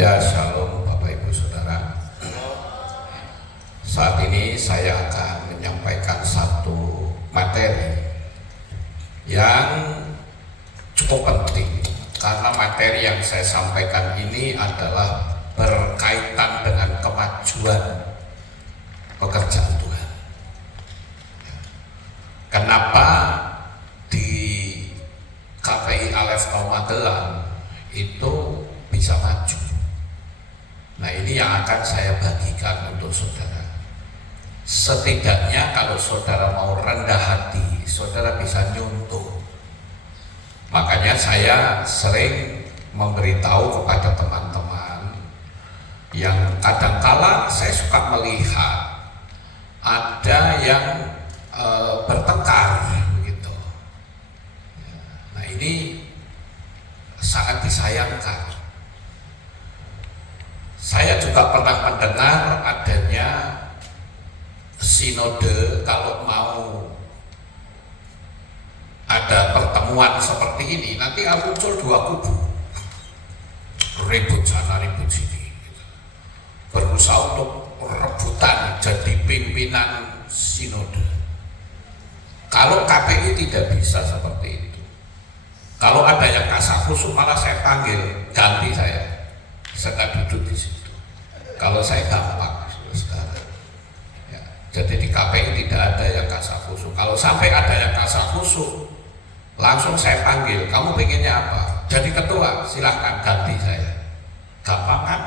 Ya, shalom Bapak Ibu Saudara. Saat ini saya akan menyampaikan satu materi yang cukup penting, karena materi yang saya sampaikan ini adalah berkaitan dengan kemajuan pekerjaan Tuhan. Kenapa di KPI Alef Magelang itu bisa maju? Nah, ini yang akan saya bagikan untuk saudara. Setidaknya kalau saudara mau rendah hati, saudara bisa nyuntuh. Makanya saya sering memberitahu kepada teman-teman yang kadangkala saya suka melihat ada yang bertengkar begitu. Nah, ini sangat disayangkan. Saya juga pernah mendengar adanya sinode, kalau mau ada pertemuan seperti ini nanti akan muncul dua kubu, ribut sana ribut sini, berusaha untuk rebutan jadi pimpinan sinode. Kalau KPI tidak bisa seperti itu. Kalau ada yang kasak-kusuk malah saya panggil, ganti saya duduk di situ. Kalau saya gampang sekarang, ya, jadi di KPI tidak ada yang kasak-kusuk. Kalau sampai ada yang kasak-kusuk, langsung saya panggil, kamu pengennya apa? Jadi ketua, silahkan ganti saya. Gampang kan?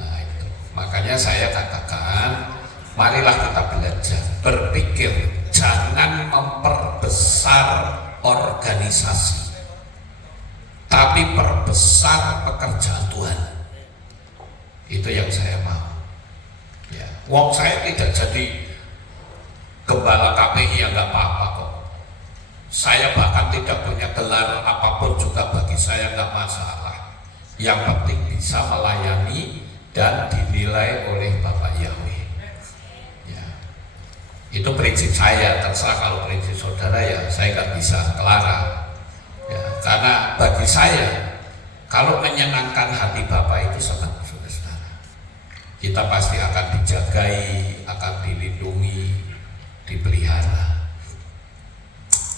Nah itu, makanya saya katakan, marilah kita belajar berpikir, jangan memperbesar organisasi, tapi perbesar pekerjaan Tuhan. Itu yang saya mau. Ya, wong saya tidak jadi gembala KPI yang nggak apa-apa kok. Saya bahkan tidak punya gelar apapun juga, bagi saya nggak masalah. Yang penting bisa melayani dan dinilai oleh Bapak Yahweh. Ya, itu prinsip saya. Terserah kalau prinsip saudara, ya saya nggak bisa melarang. Ya, karena bagi saya, kalau menyenangkan hati Bapak itu sangat, kita pasti akan dijagai, akan dilindungi, dipelihara.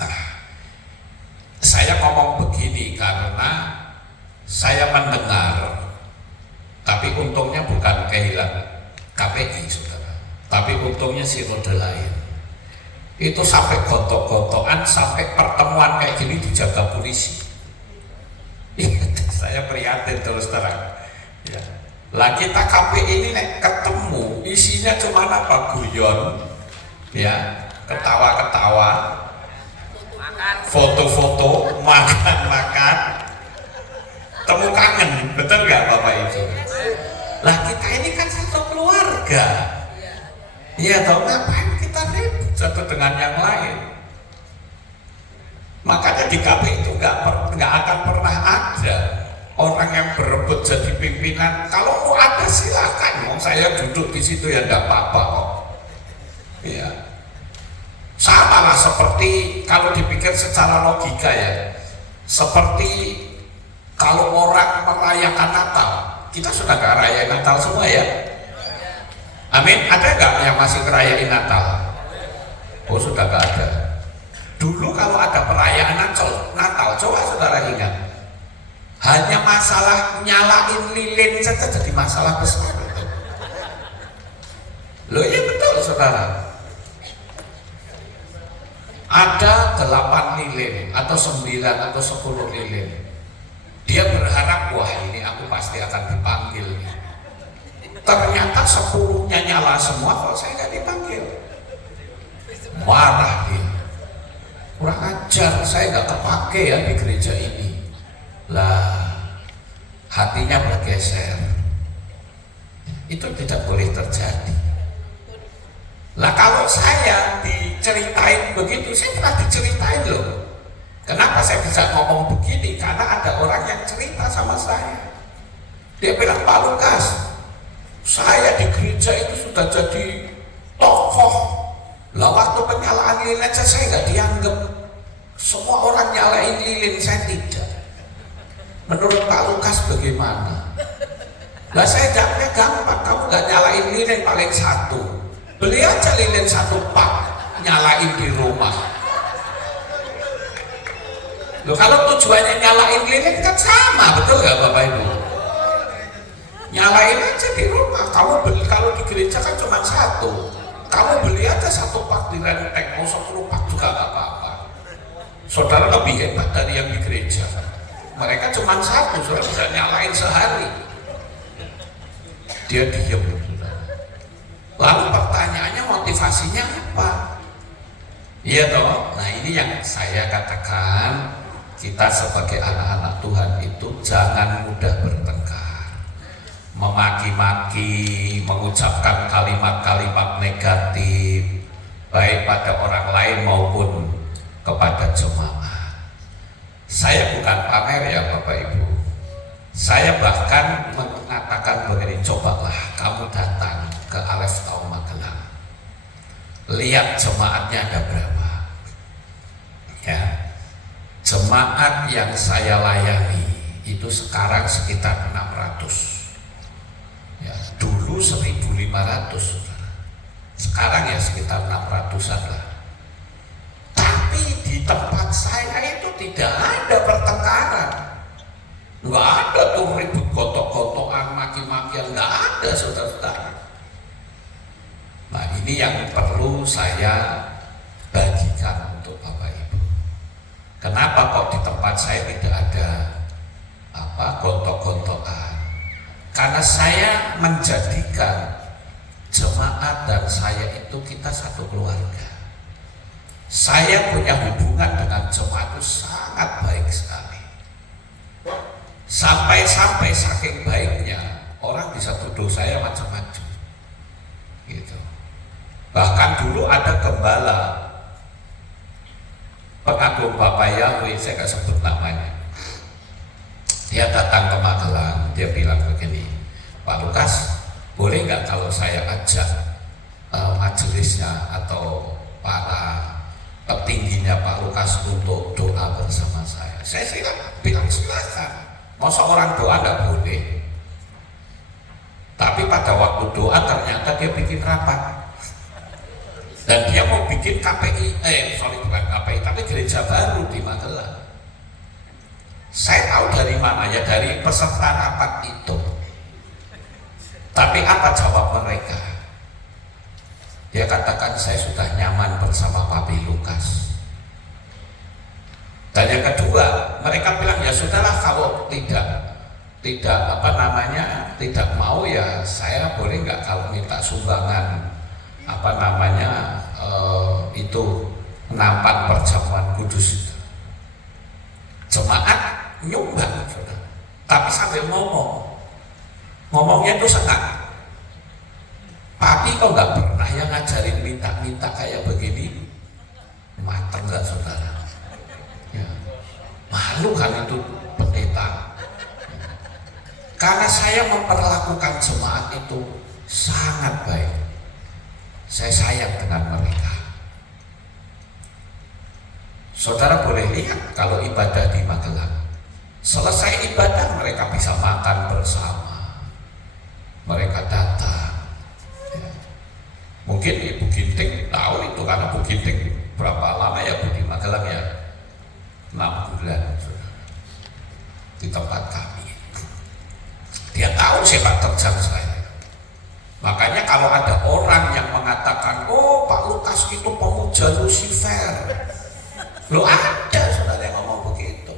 Nah, saya ngomong begini karena saya mendengar, tapi untungnya bukan kehilangan KPI, saudara, tapi untungnya sinode lain. Itu sampai gontok-gontokan, sampai pertemuan kayak gini dijaga polisi. Saya prihatin terus terang. Ya. Lah kita KPI ini ketemu isinya cuma apa? Guyon, ya, ketawa-ketawa, foto-foto, makan-makan, temu kangen, betul nggak Bapak Ibu? Lah kita ini kan satu keluarga, ya tahu ngapain kita ribut satu dengan yang lain? Makanya di KPI itu nggak akan pernah ada orang yang berebut jadi pimpinan. Kalau mau ada silakan, saya duduk di situ ya enggak apa-apa kok. Ya. Sama lah seperti kalau dipikir secara logika ya. Seperti kalau orang merayakan Natal, kita sudah gak rayain Natal semua ya. Amin. Ada nggak yang masih ngerayain Natal? Oh, sudah gak ada. Dulu kalau ada perayaan Natal, coba saudara ingat, hanya masalah nyalain lilin saja jadi masalah besar. Loh iya betul saudara. Ada 8 lilin atau 9 atau 10 lilin. Dia berharap, wah ini aku pasti akan dipanggil. Ternyata 10-nya nyala semua, kalau saya nggak dipanggil. Marah dia. Kurang ajar, saya nggak kepake ya di gereja ini. Lah, hatinya bergeser. Itu tidak boleh terjadi. Lah kalau saya diceritain begitu, saya pernah diceritain loh. Kenapa saya bisa ngomong begini? Karena ada orang yang cerita sama saya. Dia bilang, Pak Lukas, saya di gereja itu sudah jadi tokoh. Lah waktu penyalaan lilin aja saya nggak dianggap. Semua orang nyalain lilin, saya tidak. Menurut Pak Lukas bagaimana? Lah saya jawabnya gampang, kamu nggak nyalain lilin paling satu, beli aja lilin satu pak, nyalain di rumah. Loh, kalau tujuannya nyalain lilin kan sama, betul nggak Bapak Ibu? Nyalain aja di rumah. Kamu beli, kalau di gereja kan cuma satu, kamu beli aja satu pak di renteng, mau 10 pak juga nggak apa-apa. Saudara lebih hebat dari yang di gereja. Mereka cuma satu, saudara bisa nyalain sehari. Dia diam. Lalu pertanyaannya motivasinya apa? Iya toh. Nah ini yang saya katakan, kita sebagai anak-anak Tuhan itu jangan mudah bertengkar, memaki-maki, mengucapkan kalimat-kalimat negatif baik pada orang lain maupun kepada jemaat. Saya bukan pamer ya Bapak Ibu. Saya bahkan mengatakan begini, cobalah kamu datang ke Alef Taum Magelang, lihat jemaatnya ada berapa. Ya, jemaat yang saya layani itu sekarang sekitar 600. Ya, dulu 1.500, sekarang ya sekitar 600-an lah. Tapi di tempat saya itu tidak ada pertengkaran, nggak ada tuh ribut kotok-kotokan, maki-makian, nggak ada saudara-saudara. Nah ini yang perlu saya bagikan untuk Bapak Ibu. Kenapa kok di tempat saya tidak ada gontok-gontokan? Karena saya menjadikan jemaat dan saya itu kita satu keluarga. Saya punya hubungan dengan jemaat itu sangat baik sekali. Sampai-sampai saking baiknya orang bisa tuduh saya macam-macam gitu. Bahkan dulu ada gembala pengagum Bapak Yahweh, saya nggak sebut namanya, dia datang ke Magelang, dia bilang begini, Pak Lukas, boleh nggak kalau saya ajak majelisnya atau para petingginya Pak Lukas untuk doa bersama saya? Saya bilang silakan. Masa orang doa nggak boleh? Tapi pada waktu doa ternyata dia bikin rapat dan dia mau bikin KPI, bukan KPI, tapi gereja baru di Magelang. Saya tahu dari mana ya, dari peserta rapat itu. Tapi apa jawab mereka? Dia katakan saya sudah nyaman bersama Papi Lukas. Dan yang kedua, mereka bilang ya sudahlah, kalau tidak mau ya saya boleh nggak kalau minta sumbangan itu nampan perjamuan kudus. Jemaat nyumbang, saudara. Tapi sambil ngomongnya itu senang. Papi kok nggak pernah yang ngajarin minta-minta kayak begini? Mateng nggak saudara? Ya. Malu kan itu pendeta. Karena saya memperlakukan jemaat itu sangat baik. Saya sayang dengan mereka. Saudara boleh lihat kalau ibadah di Magelang, selesai ibadah mereka bisa makan bersama, mereka datang. Ya. Mungkin Ibu Ginting tahu itu, karena Bu Ginting berapa lama ya Bu di Magelang ya? 6 bulan saudara, di tempat kami. Dia tahu sepak terjang saya. Makanya kalau ada orang yang mengatakan, oh Pak Lukas itu pemuja Lucifer, lo ada saudara yang ngomong begitu.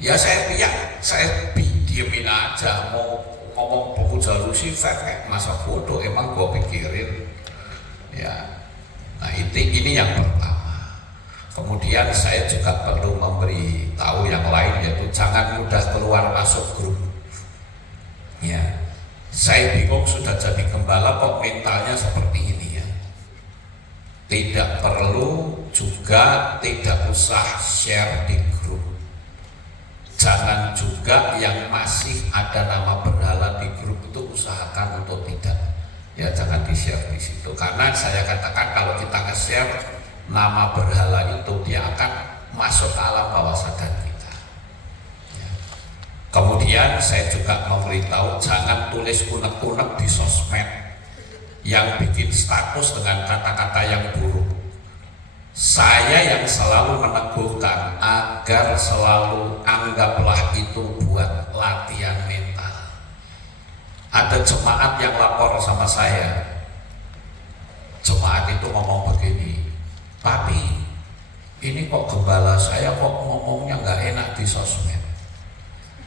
Ya saya diemin aja, mau ngomong pemuja Lucifer kayak masa bodoh, emang gua pikirin. Ya, nah ini yang pertama. Kemudian saya juga perlu memberi tahu yang lain, yaitu jangan mudah keluar masuk grup. Ya, saya bingung sudah jadi gembala kok mentalnya seperti ini ya. Tidak perlu juga, tidak usah share di grup. Jangan juga yang masih ada nama berhala di grup itu usahakan untuk tidak. Ya jangan di-share di situ, karena saya katakan kalau kita nge-share nama berhala itu, dia akan masuk ke alam bawah sadar kita. Ya. Kemudian Kemudian saya juga memberitahu jangan tulis unek-unek di sosmed yang bikin status dengan kata-kata yang buruk. Saya yang selalu meneguhkan agar selalu anggaplah itu buat latihan mental. Ada jemaat yang lapor sama saya. Jemaat itu ngomong begini, "Tapi ini kok gembala saya kok ngomongnya nggak enak di sosmed."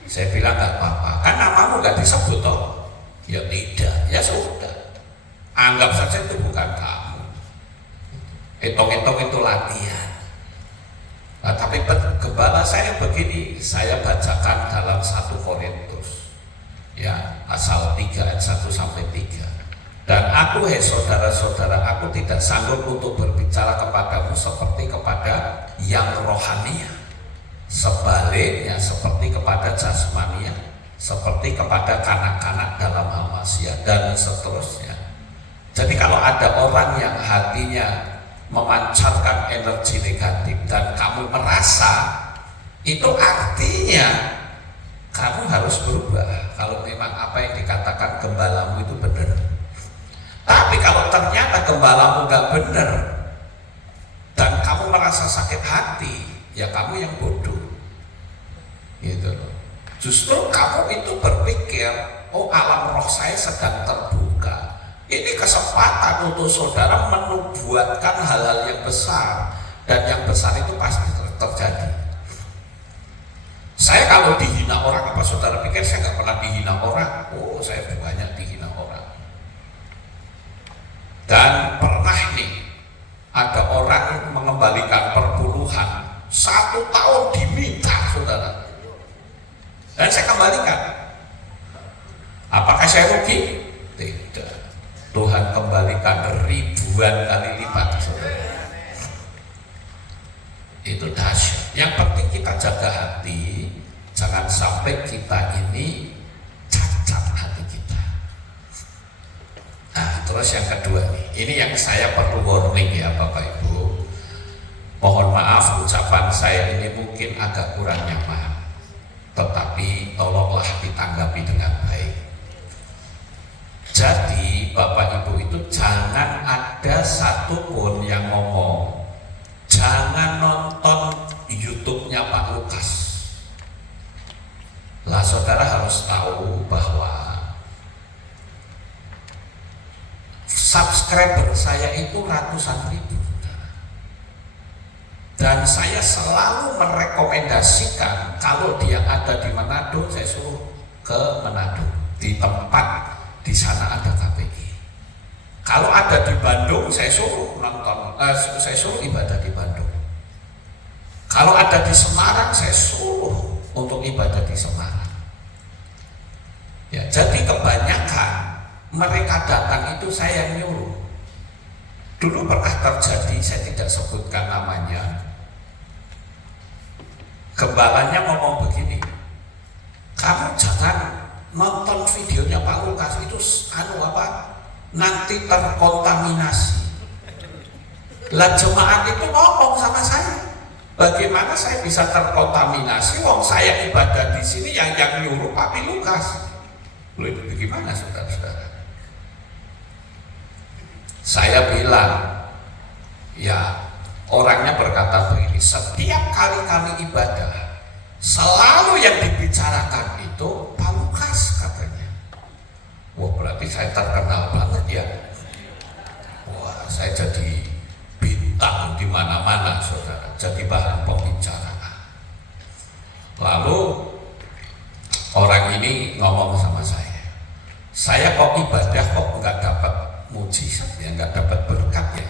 Saya bilang nggak apa-apa, kan namamu nggak disebut toh. Ya tidak, ya sudah. Anggap saja itu bukan kamu. Hitung-hitung itu latihan. Nah, tapi gembala saya begini, saya bacakan dalam 1 Korintus, ya pasal 3 ayat 1 sampai 3. Dan aku, hei saudara-saudara, aku tidak sanggup untuk berbicara kepadamu seperti kepada yang rohania. Sebaliknya seperti kepada jasmania, seperti kepada kanak-kanak dalam hal maksiat, dan seterusnya. Jadi kalau ada orang yang hatinya memancarkan energi negatif dan kamu merasa, itu artinya kamu harus berubah. Kalau memang apa yang dikatakan gembalamu itu benar. Tapi kalau ternyata gembalamu gak benar dan kamu merasa sakit hati, ya kamu yang bodoh, gitu loh. Justru kamu itu berpikir, oh alam roh saya sedang terbuka. Ini kesempatan untuk saudara menubuatkan hal-hal yang besar, dan yang besar itu pasti terjadi. Saya kalau dihina orang, apa saudara pikir saya nggak pernah dihina orang? Oh, saya banyak dihina orang. Dan pernah nih ada orang mengembalikan perpuluhan 1 tahun diminta saudara, dan saya kembalikan. Apakah saya rugi? Tidak. Tuhan kembalikan ribuan kali lipat saudara. Itu dahsyat. Yang penting kita jaga hati, jangan sampai kita ini cacat hati kita. Nah, terus yang kedua nih, ini yang saya perlu warning ya Bapak Ibu. Mohon maaf ucapan saya ini mungkin agak kurang nyaman, tetapi tolonglah ditanggapi dengan baik. Jadi Bapak Ibu itu jangan ada satupun yang ngomong jangan nonton YouTube-nya Pak Lukas. Lah saudara harus tahu bahwa subscriber saya itu ratusan ribu, dan saya selalu merekomendasikan kalau dia ada di Manado, saya suruh ke Manado, di tempat di sana ada KPI. Kalau ada di Bandung, saya suruh nonton, saya suruh ibadah di Bandung. Kalau ada di Semarang, saya suruh untuk ibadah di Semarang. Ya, jadi kebanyakan mereka datang itu saya yang nyuruh. Dulu pernah terjadi, saya tidak sebutkan namanya. Gembalanya ngomong begini, kamu jangan nonton videonya Pak Lukas, itu nanti terkontaminasi. Lah jemaat itu ngomong sama saya, bagaimana saya bisa terkontaminasi? Wong saya ibadah di sini yang nyuruh Pak Lukas. Loh, itu bagaimana saudara-saudara? Saya bilang, ya orangnya berkata begini, setiap kali kami ibadah selalu yang dibicarakan itu Pak Lukas katanya. Wah, berarti saya terkenal banget ya. Wah, saya jadi bintang di mana-mana saudara, jadi bahan pembicaraan. Lalu orang ini ngomong sama saya kok ibadah kok nggak dapat mujizat ya, nggak dapat berkat ya.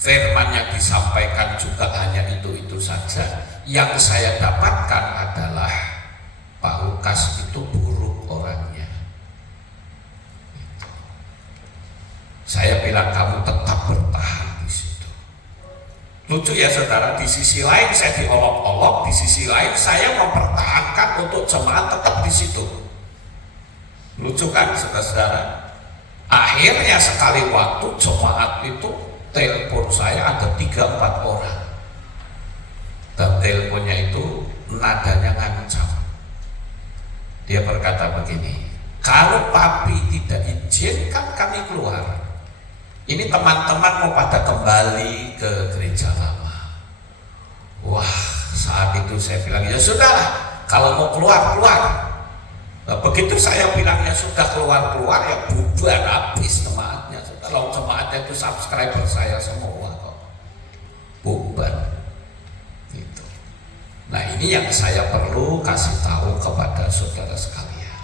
Firman yang disampaikan juga hanya itu saja. Yang saya dapatkan adalah Pak Lukas itu buruk orangnya. Saya bilang kamu tetap bertahan di situ. Lucu ya saudara, di sisi lain saya diolok-olok, di sisi lain saya mempertahankan untuk jemaat tetap di situ. Lucu kan saudara-saudara? Akhirnya sekali waktu jemaat itu telepon saya ada 3-4 orang, dan teleponnya itu nadanya ngancam. Dia berkata begini, kalau papi tidak izinkan kami keluar, ini teman-teman mau pada kembali ke gereja lama. Wah, saat itu saya bilang, ya sudahlah, kalau mau keluar, keluar. Nah, begitu saya bilang ya sudah keluar-keluar, ya bubar habis jemaatnya. Kalau jemaatnya itu subscriber saya semua kok, bubar. Gitu. Nah, ini yang saya perlu kasih tahu kepada saudara sekalian.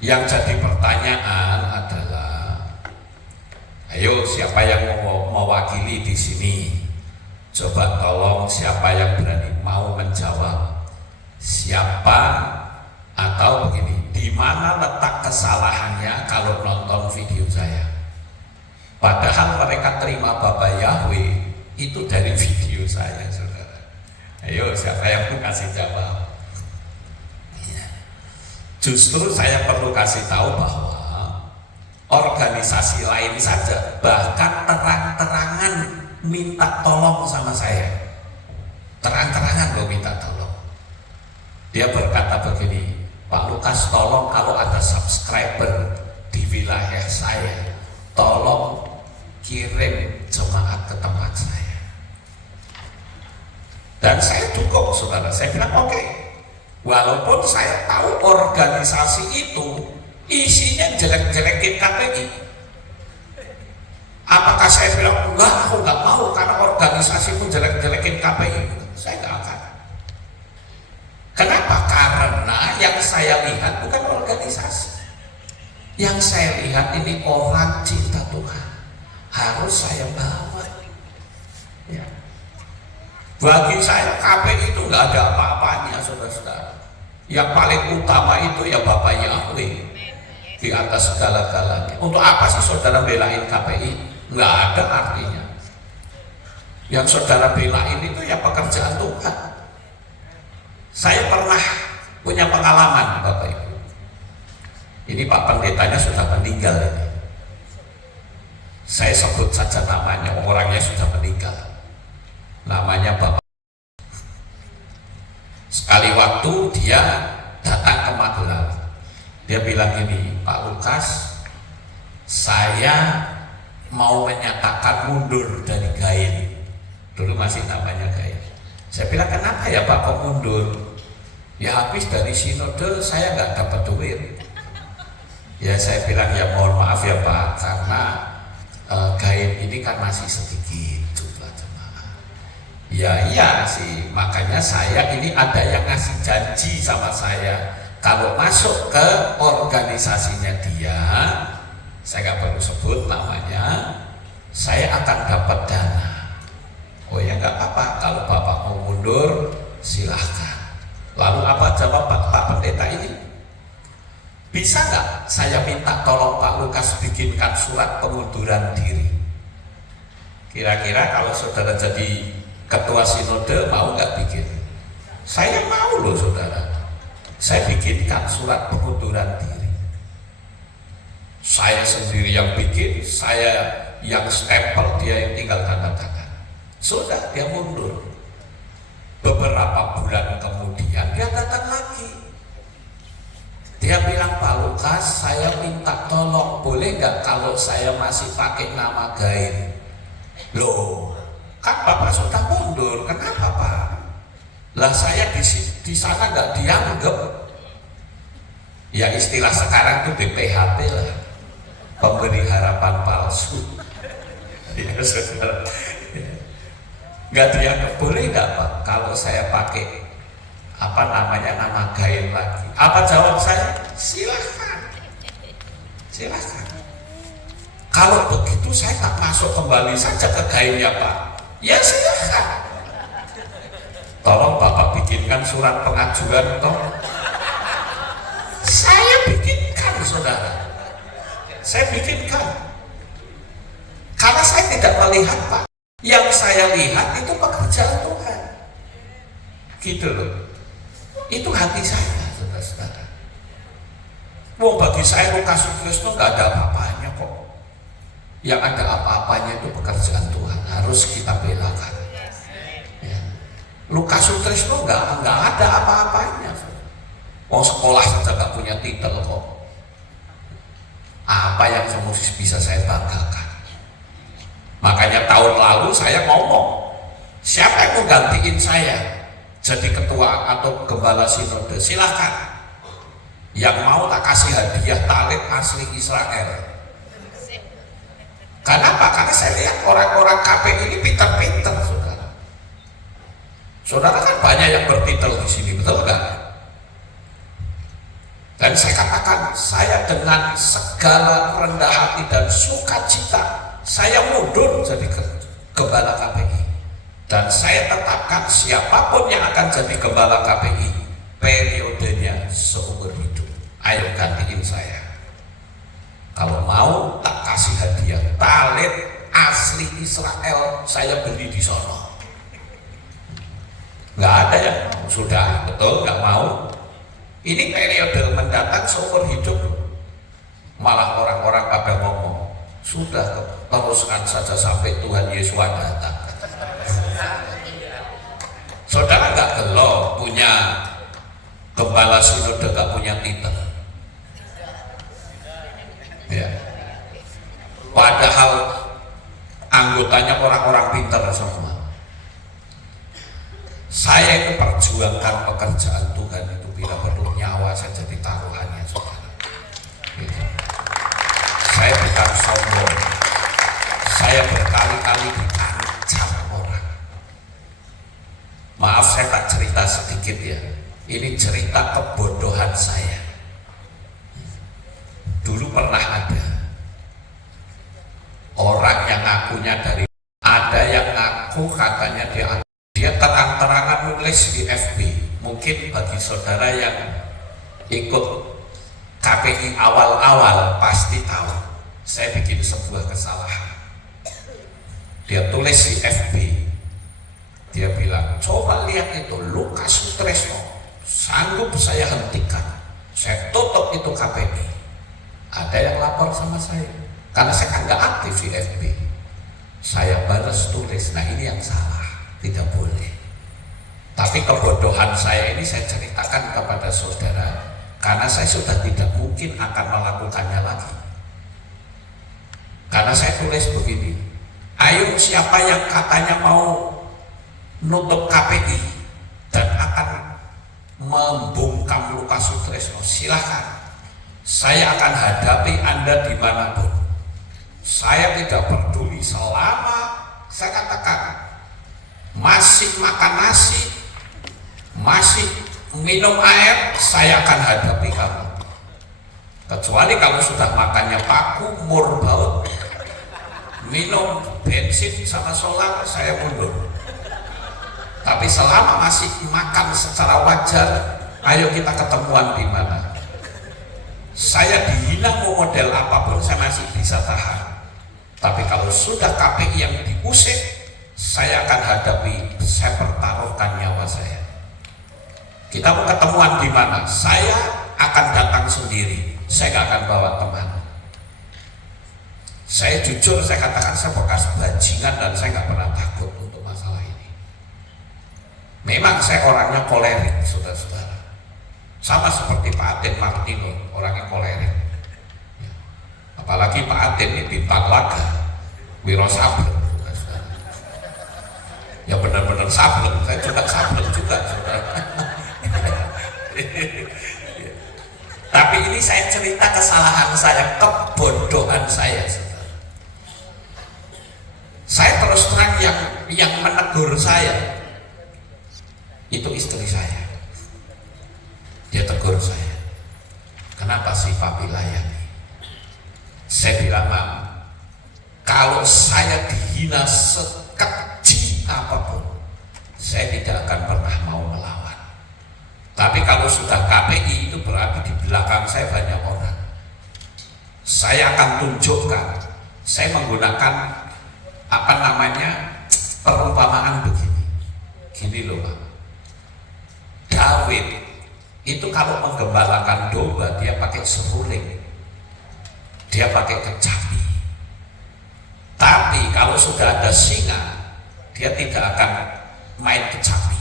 Yang jadi pertanyaan adalah, ayo siapa yang mau mewakili di sini? Coba tolong siapa yang berani mau menjawab. Siapa atau begini, di mana letak kesalahannya kalau nonton video saya? Padahal mereka terima Bapak Yahweh itu dari video saya, saudara. Ayo siapa yang mau kasih jawab? Justru saya perlu kasih tahu bahwa organisasi lain saja bahkan terang-terangan minta tolong sama saya, terang-terangan loh minta tolong. Dia berkata begini, Pak Lukas, tolong kalau ada subscriber di wilayah saya, tolong kirim jemaat ke tempat saya. Dan saya cukup, saudara. Saya bilang oke. Walaupun saya tahu organisasi itu isinya jelek-jelekin KPI. Apakah saya bilang enggak, aku nggak mau karena organisasi itu jelek-jelekin KPI? Saya nggak akan. Kenapa? Karena yang saya lihat bukan organisasi. Yang saya lihat ini orang cinta Tuhan. Harus saya bawa. Ya. Bagi saya KPI itu nggak ada apa-apanya, saudara-saudara. Yang paling utama itu ya Bapak Yahweh di atas segala-galanya. Untuk apa sih saudara belain KPI? Nggak ada artinya. Yang saudara belain itu ya pekerjaan Tuhan. Saya pernah punya pengalaman, Bapak Ibu. Ini Pak Pendetanya sudah meninggal ini. Saya sebut saja namanya, orangnya sudah meninggal. Namanya Bapak. Sekali waktu dia datang ke Magelang. Dia bilang gini, Pak Lukas, saya mau menyatakan mundur dari GAIN. Dulu masih namanya GAIN. Saya bilang, kenapa ya Pak kok mundur? Ya habis dari sinode saya nggak dapat duit. Ya saya bilang, ya mohon maaf ya Pak, karena GAIN ini kan masih sedikit jumlah jemaah. Ya iya sih, makanya saya ini ada yang ngasih janji sama saya, kalau masuk ke organisasinya dia, saya nggak perlu sebut namanya, saya akan dapat dana. Oh ya nggak apa-apa, kalau Bapak mau mundur silahkan. Lalu apa jawab Pak Pendeta ini? Bisa nggak saya minta tolong Pak Lukas bikinkan surat pengunduran diri? Kira-kira kalau saudara jadi ketua sinode mau nggak bikin? Saya mau loh saudara. Saya bikinkan surat pengunduran diri. Saya sendiri yang bikin, saya yang stempel, dia yang tinggal tanda tangan. Sudah dia mundur. Beberapa bulan kemudian dia datang lagi. Dia bilang, Pak Lukas, saya minta tolong, boleh nggak kalau saya masih pakai nama GAIN? Loh, kan Bapak sudah mundur, kenapa Pak? Lah saya di sana nggak dianggap. Ya istilah sekarang itu BPHP lah, pemberi harapan palsu. Ya saudara, nggak dianggap. Boleh nggak Pak kalau saya pakai apa namanya nama GAIN lagi? Apa jawab saya? Silahkan, silahkan. Kalau begitu saya tak masuk kembali saja ke GAIN ya Pak. Ya silahkan. Tolong Bapak bikinkan surat pengajuan toh. Saya bikinkan saudara. Saya bikinkan. Karena saya tidak melihat Pak. Yang saya lihat itu pekerjaan Tuhan. Gitu loh. Itu hati saya, saudara-saudara. Wong bagi saya Lukas Sutrisno nggak ada apa-apanya kok. Yang ada apa-apanya itu pekerjaan Tuhan, harus kita belakan. Ya. Lukas Sutrisno nggak ada apa-apanya. Mau sekolah saja nggak punya titel kok. Apa yang bisa saya banggakan? Makanya tahun lalu saya ngomong, siapa yang mau gantiin saya jadi ketua atau gembala sinode, silahkan. Yang mau tak kasih hadiah talit asli Israel. Kenapa? Karena saya lihat orang-orang KPI ini pintar-pintar, saudara. Saudara kan banyak yang bertitel di sini, betul nggak? Dan saya katakan, saya dengan segala rendah hati dan sukacita, saya mundur jadi gembala KPI. Dan saya tetapkan siapapun yang akan jadi gembala KPI, periodenya seumur hidup. Ayo gantiin saya. Kalau mau tak kasih hadiah talit asli Israel, saya beli di sono. Nggak ada yang sudah betul nggak mau. Ini periode mendatang seumur hidup. Malah orang-orang pada ngomong, sudah teruskan saja sampai Tuhan Yesus datang. Saudara nggak gelo punya gembala sinode nggak punya titel. Ya. Padahal anggotanya orang-orang pintar semua. Saya itu perjuangkan pekerjaan Tuhan itu bila perlu nyawa saya jadi taruhannya, saudara. Gitu. Saya bukan sombong. Saya berkali-kali diancam orang. Maaf saya tak cerita sedikit ya. Ini cerita kebodohan saya. Dulu pernah ada orang yang ngakunya dari, ada yang ngaku katanya dia terang-terangan nulis di FB. Mungkin bagi saudara yang ikut KPI awal-awal pasti tahu saya bikin sebuah kesalahan. Dia tulis di FB, dia bilang, coba lihat itu Lukas Sutresno, sanggup saya hentikan, saya tutup itu KPI. Ada yang lapor sama saya karena saya kan nggak aktif di FB. Saya balas tulis, nah ini yang salah, tidak boleh. Tapi kebodohan saya ini saya ceritakan kepada saudara karena saya sudah tidak mungkin akan melakukannya lagi. Karena saya tulis begini, ayo siapa yang katanya mau nutup KPI dan akan membungkam Lukas Sutresno, silahkan. Saya akan hadapi Anda dimanapun. Saya tidak peduli selama saya katakan masih makan nasi, masih minum air, saya akan hadapi kamu. Kecuali kalau sudah makannya paku, mur baut, minum bensin sama solar, saya mundur. Tapi selama masih makan secara wajar, ayo kita ketemuan di mana. Saya dihina mau model apapun saya masih bisa tahan. Tapi kalau sudah KPI yang diusik, saya akan hadapi, saya pertaruhkan nyawa saya. Kita mau ketemuan di mana? Saya akan datang sendiri. Saya gak akan bawa teman. Saya jujur, saya katakan saya bekas bajingan dan saya gak pernah takut untuk masalah ini. Memang saya orangnya kolerik, saudara-saudara. Sama seperti Pak Aten Martino, orangnya kolerik. Apalagi Pak Aten ini bintang laga, Wiro Sableng. Ya benar-benar sableng, saya juga sableng juga, saudara. Tapi ini saya cerita kesalahan saya, kebodohan saya, saudara. Saya terus terang yang menegur saya itu istri saya. Dia tegur saya, kenapa sih Pak Wilayani? Saya bilang, Mam, kalau saya dihina sekecil apapun, saya tidak akan pernah mau melawan. Tapi kalau sudah KPI itu berarti di belakang saya banyak orang. Saya akan tunjukkan, saya menggunakan apa namanya perumpamaan begini. Gini loh Pak, David itu kalau menggembalakan domba dia pakai seruling, dia pakai kecapi. Tapi kalau sudah ada singa, dia tidak akan main kecapi.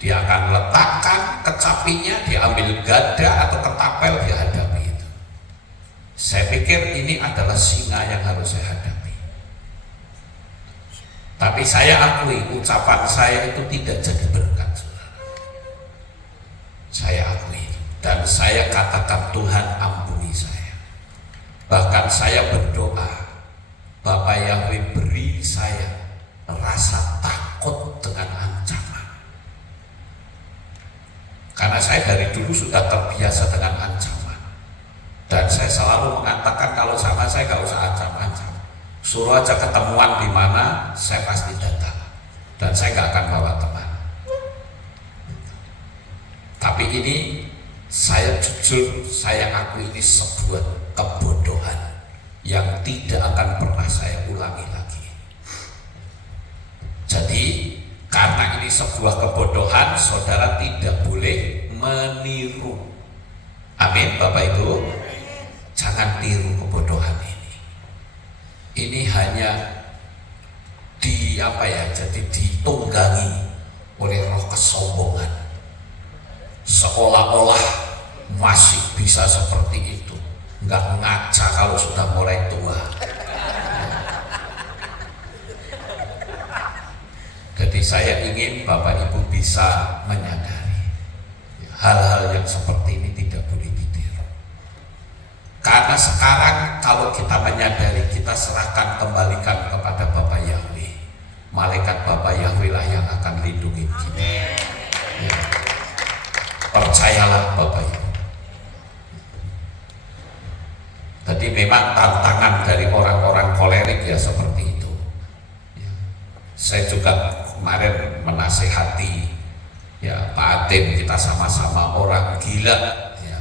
Dia akan letakkan kecapi sapinya diambil gada atau ketapel dihadapi itu. Saya pikir ini adalah singa yang harus saya hadapi. Tapi saya akui ucapan saya itu tidak jadi berkat, saudara. Saya akui itu. Dan saya katakan, Tuhan ampuni saya. Bahkan saya berdoa, Bapak Yahweh beri saya rasa takut dengan ancaman. Karena saya dari dulu sudah terbiasa dengan ancaman. Dan saya selalu mengatakan kalau sama saya gak usah ancam-ancam. Suruh aja ketemuan di mana, saya pasti datang. Dan saya gak akan bawa teman. Tapi ini saya jujur, saya akui ini sebuah kebodohan yang tidak akan pernah saya ulangi lagi. Jadi karena ini sebuah kebodohan, saudara tidak boleh meniru. Amin, Bapak Ibu. Jangan tiru kebodohan ini. Ini hanya jadi ditunggangi oleh roh kesombongan. Seolah-olah masih bisa seperti itu. Nggak ngaca kalau sudah mulai tua. Jadi saya ingin Bapak Ibu bisa menyadari hal-hal yang seperti ini tidak boleh ditiru. Karena sekarang kalau kita menyadari, kita serahkan kembalikan kepada Bapak Yahweh. Malaikat Bapak Yahweh lah yang akan lindungi kita. Ya. Percayalah Bapak Ibu. Jadi memang tantangan dari orang-orang kolerik ya seperti itu. Ya. Saya juga kemarin menasehati ya Pak Atim, kita sama-sama orang gila ya.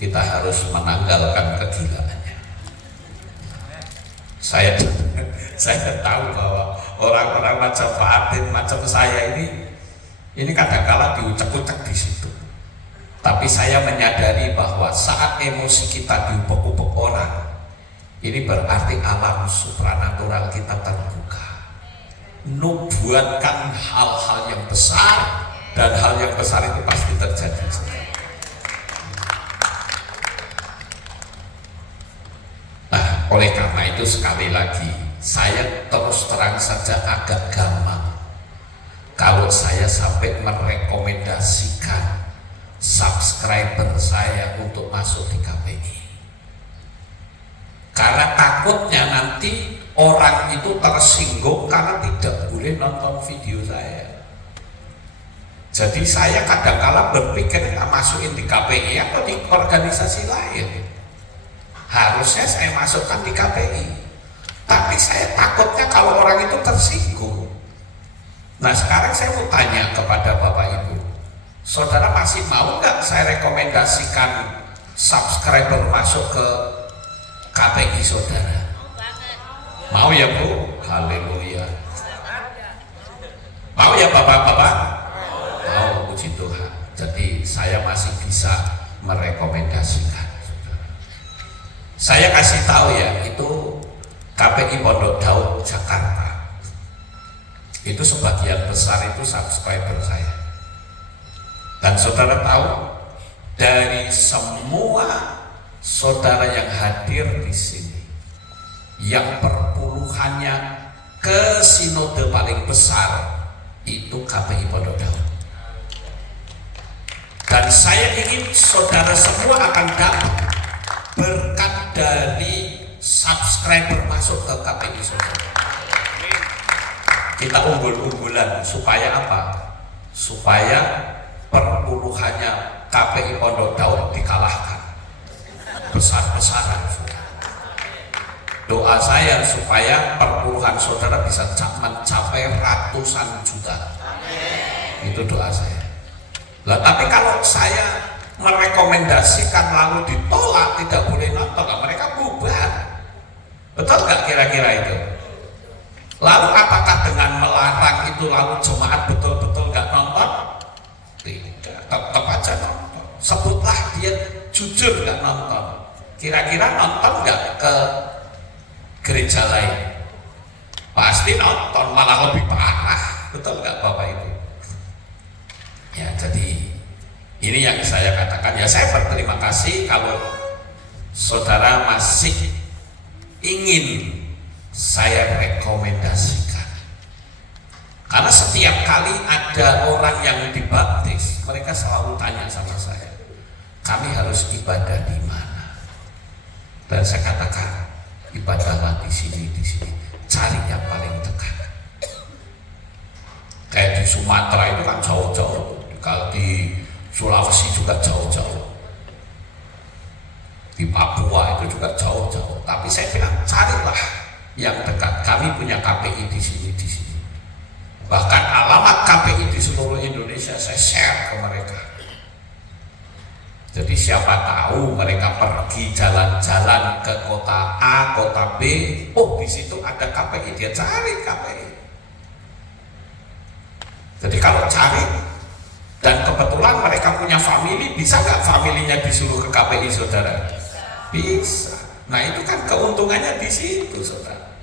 Kita harus menanggalkan kegilaannya. Saya tahu bahwa orang-orang macam Pak Atim, macam saya ini kadang-kala diucek-ucek di situ. Tapi saya menyadari bahwa saat emosi kita diubek-ubek orang, ini berarti alam supranatural kita terbuka, nubuatkan hal-hal yang besar, dan hal yang besar itu pasti terjadi. Nah, oleh karena itu sekali lagi saya terus terang saja agak gampang kalau saya sampai merekomendasikan subscriber saya untuk masuk di KPI, karena takutnya nanti orang itu tersinggung karena tidak boleh nonton video saya. Jadi saya kadang-kala berpikir masukin di KPI atau di organisasi lain. Harusnya saya masukkan di KPI, tapi saya takutnya kalau orang itu tersinggung. Nah sekarang saya mau tanya kepada Bapak Ibu, saudara masih mau nggak saya rekomendasikan subscriber masuk ke KPI saudara? Mau ya Bu? Haleluya. Mau ya Bapak-bapak? Mau, puji Tuhan. Jadi saya masih bisa merekomendasikan saudara. Saya kasih tahu ya, itu KPI Pondok Daud Jakarta. Itu sebagian besar itu subscriber saya. Dan saudara tahu, dari semua saudara yang hadir di sini, yang perpuluhannya ke sinode paling besar itu KPI Pondok Daud. Dan saya ingin saudara semua akan dapat berkat dari subscriber masuk ke KPI saudara. Kita unggul-unggulan supaya apa? Supaya perpuluhannya KPI Pondok Daud dikalahkan besar-besaran. Doa saya supaya perpuluhan saudara bisa mencapai ratusan juta. Itu doa saya. Lah tapi kalau saya merekomendasikan lalu ditolak, tidak boleh nonton, mereka bubar. Betul nggak kira-kira itu? Lalu apakah dengan melarang itu lalu jemaat betul-betul nggak nonton? Tidak, tetap aja nonton. Sebutlah dia jujur nggak nonton. Kira-kira nonton nggak ke gereja lain? Pasti nonton, malah lebih parah. Betul nggak Bapak Ibu? Ya, jadi Ini yang saya katakan, ya saya berterima kasih kalau saudara masih ingin saya rekomendasikan. Karena setiap kali ada orang yang dibaptis, mereka selalu tanya sama saya, kami harus ibadah di mana? Dan saya katakan, ibadahlah di sini, cari yang paling dekat. Kayak di Sumatera itu kan jauh-jauh, kalau di Sulawesi juga jauh-jauh, di Papua itu juga jauh-jauh. Tapi saya bilang carilah yang dekat. Kami punya KPI di sini. Bahkan alamat KPI di seluruh Indonesia saya share ke mereka. Jadi siapa tahu mereka pergi jalan-jalan ke kota A, kota B, oh di situ ada KPI, dia cari KPI. Jadi kalau cari dan kebetulan mereka punya family, bisa nggak familinya disuruh ke KPI saudara? Bisa. Nah itu kan keuntungannya di situ saudara.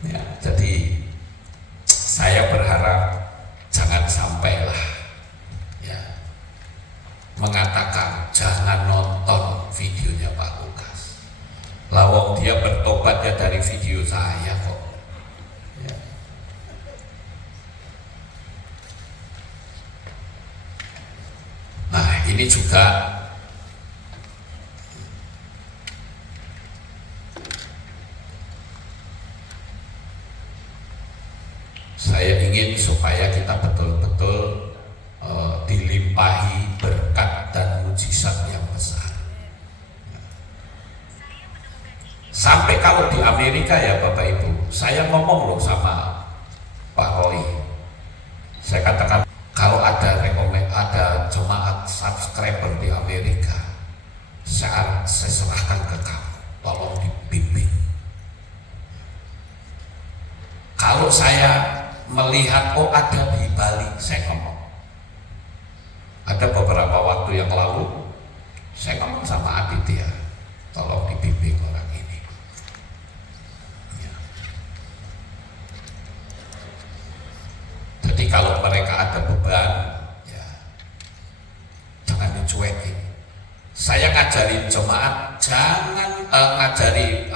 Ya, jadi saya berharap jangan sampailah ya mengatakan jangan nonton videonya Pak Lukas. Lawang dia bertobat ya dari video saya kok. Ya. Nah ini juga saya ingin supaya kita betul-betul dilimpahi berkat dan mujizat yang besar. Sampai kalau di Amerika ya Bapak Ibu, saya ngomong loh sama Pak Roy, saya katakan kalau ada jemaat subscriber di Amerika, saya serahkan ke kamu, tolong dibimbing. Kalau saya melihat oh ada di Bali, saya ngomong. Ada beberapa waktu yang lalu saya ngomong sama Aditya, tolong dibimbing orang ini. Ya. Jadi kalau mereka ada beban, ya jangan dicuekin. Saya ngajarin jemaat jangan ngajari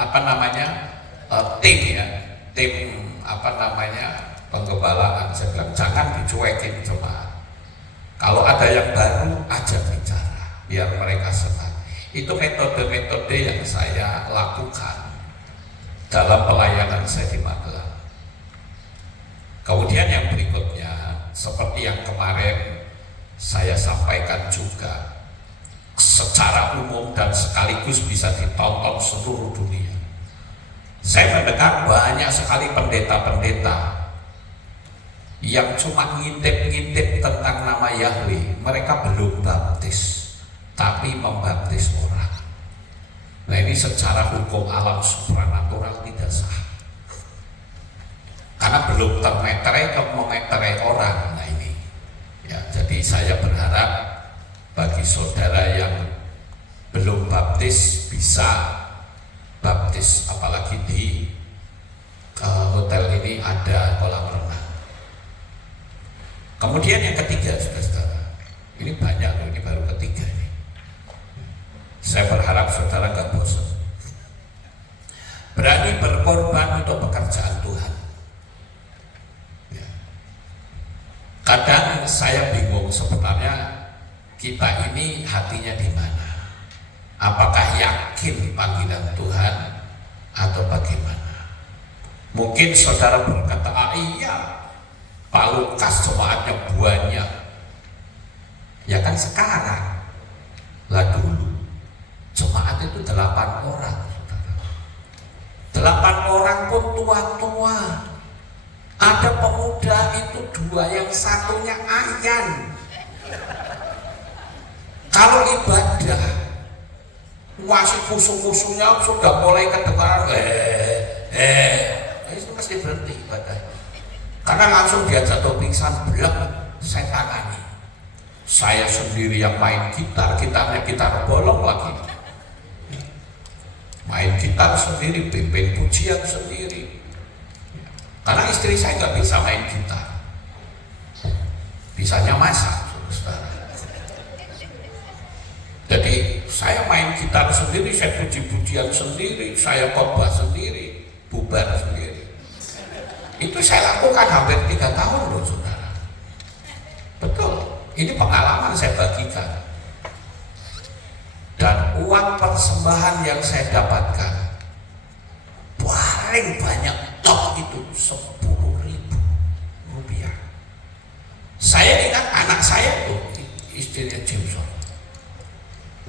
tim ya, tim penggembalaan. Saya bilang jangan dicuekin jemaat. Kalau ada yang baru ajak bicara biar mereka senang. Itu metode-metode yang saya lakukan dalam pelayanan saya di Magelang. Kemudian yang berikutnya seperti yang kemarin saya sampaikan juga secara umum dan sekaligus bisa ditonton seluruh dunia. Saya mendengar banyak sekali pendeta-pendeta yang cuma ngintip-ngintip tentang nama Yahweh, mereka belum baptis, tapi membaptis orang. Nah ini secara hukum alam supranatural tidak sah, karena belum termeterai untuk memeterai orang. Nah ini, ya jadi saya berharap bagi saudara yang belum baptis bisa baptis, apalagi di hotel ini ada kolam renang. Kemudian yang ketiga, saudara, ini banyak loh, ini baru ketiga ini. Saya berharap saudara gak bosan, berani berkorban untuk pekerjaan Tuhan. Ya. Kadang saya bingung sebenarnya kita ini hatinya di mana? Apakah yakin panggilan Tuhan atau bagaimana? Mungkin saudara berkata, iya Pak Lukas jemaatnya banyak. Ya kan sekarang, lah dulu jemaat itu 8 orang, saudara. 8 orang pun tua-tua. Ada pemuda itu 2, yang satunya ayan. Kalau ibadah masih musuh-musuhnya sudah mulai kedengaran itu mesti berhenti ibadah, karena langsung dia jatuh pingsan, belum saya tangani. Saya sendiri yang main gitar, gitarnya gitar bolong lagi, main gitar sendiri, pimpin pujian sendiri, karena istri saya nggak bisa main gitar, bisanya masak, saudara. Saya main gitar sendiri, saya puji-pujian sendiri, saya khotbah sendiri, bubar sendiri. Itu saya lakukan hampir 3 tahun loh saudara. Betul, ini pengalaman saya bagikan. Dan uang persembahan yang saya dapatkan paling banyak top itu 10.000 rupiah. Saya ingat anak saya tuh, istrinya Jameson,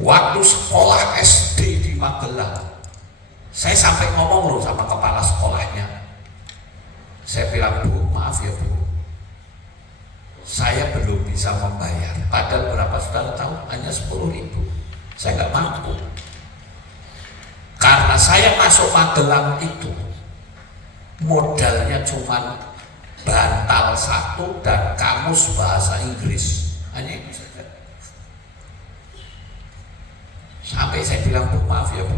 waktu sekolah SD di Magelang, saya sampai ngomong loh sama kepala sekolahnya. Saya bilang, Bu, maaf ya Bu, saya belum bisa membayar. Padahal berapa saudara tahu? Hanya 10.000. Saya nggak mampu. Karena saya masuk Magelang itu modalnya cuma bantal 1 dan kamus bahasa Inggris. Hanya itu saja. Sampai saya bilang, Bu, maaf ya Bu,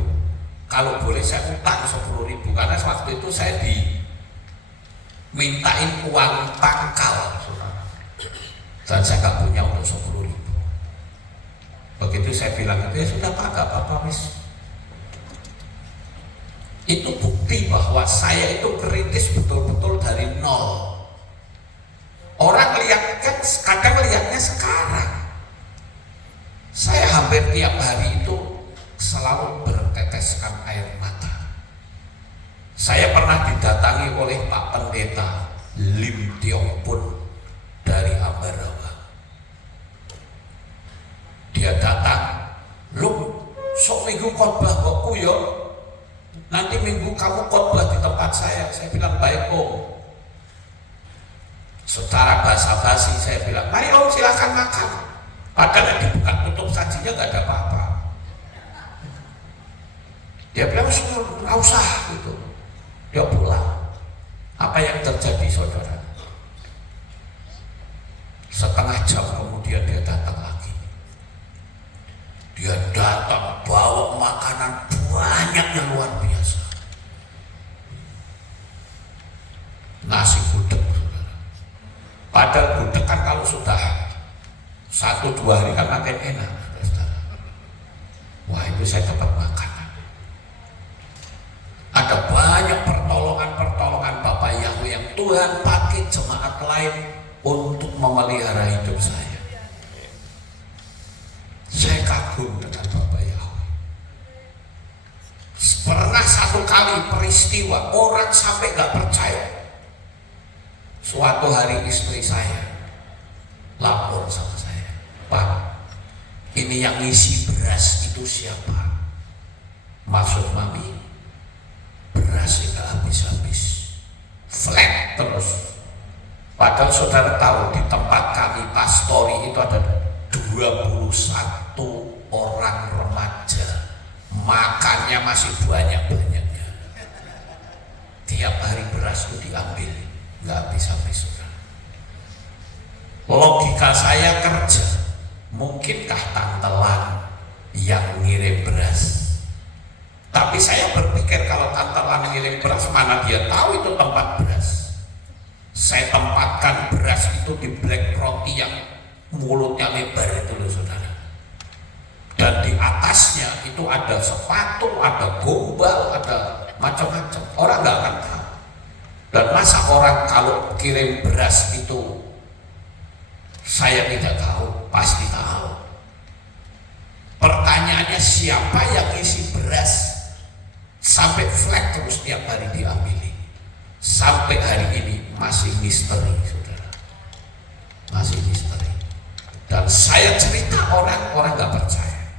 kalau boleh saya utang 10.000, karena waktu itu saya dimintain uang pangkal, saudara. Dan saya nggak punya untuk 10.000. Begitu saya bilang itu, ya sudah Pak, nggak apa-apa wis. Itu bukti bahwa saya itu kritis betul-betul dari nol. Orang lihat kan kadang lihatnya sekarang. Saya hampir tiap hari itu selalu berteteskan air mata. Saya pernah didatangi oleh Pak Pendeta Lim Tiong Pun dari Ambarawa. Dia datang, lu sok minggu khotbah kok yo, nanti minggu kamu khotbah di tempat saya. Saya bilang, baik Om. Secara basa-basi saya bilang, mari Om silakan makan. Padahal dibuka tutup sajinya nggak ada apa-apa. Dia bilang, nggak usah gitu. Dia pulang. Apa yang terjadi saudara? Setengah jam kemudian dia datang lagi. Dia datang bawa makanan banyak yang luar biasa. Nasi gudeg, saudara. Padahal gudeg kan kalau sudah 1-2 hari kan makin enak, saudara. Wah, itu saya dapat makanan. Ada banyak pertolongan Bapak Yahweh yang Tuhan pakai jemaat lain untuk memelihara hidup saya. Saya kagum dengan Bapak Yahweh. Pernah satu kali peristiwa orang sampai gak percaya. Suatu hari istri saya lapor sama saya, Pak, ini yang ngisi beras itu siapa? Maksud mami, beras gak habis-habis, flat terus. Padahal saudara tahu di tempat kami pastori itu ada 21 orang remaja, makannya masih banyak-banyaknya. Tiap hari beras itu diambil, nggak habis-habis. Logika saya kerja, mungkinkah Tante Lan yang ngirim beras? Tapi saya berpikir kalau Tante Lan ngirim beras, mana dia tahu itu tempat beras. Saya tempatkan beras itu di black roti yang mulutnya lebar itu loh saudara. Dan di atasnya itu ada sepatu, ada gombal, ada macam-macam. Orang nggak akan tahu. Dan masa orang kalau kirim beras itu saya tidak tahu? Pasti tahu. Pertanyaannya, siapa yang isi beras sampai flat terus tiap hari diambil? Sampai hari ini masih misteri, saudara. Masih misteri. Dan saya cerita orang nggak percaya.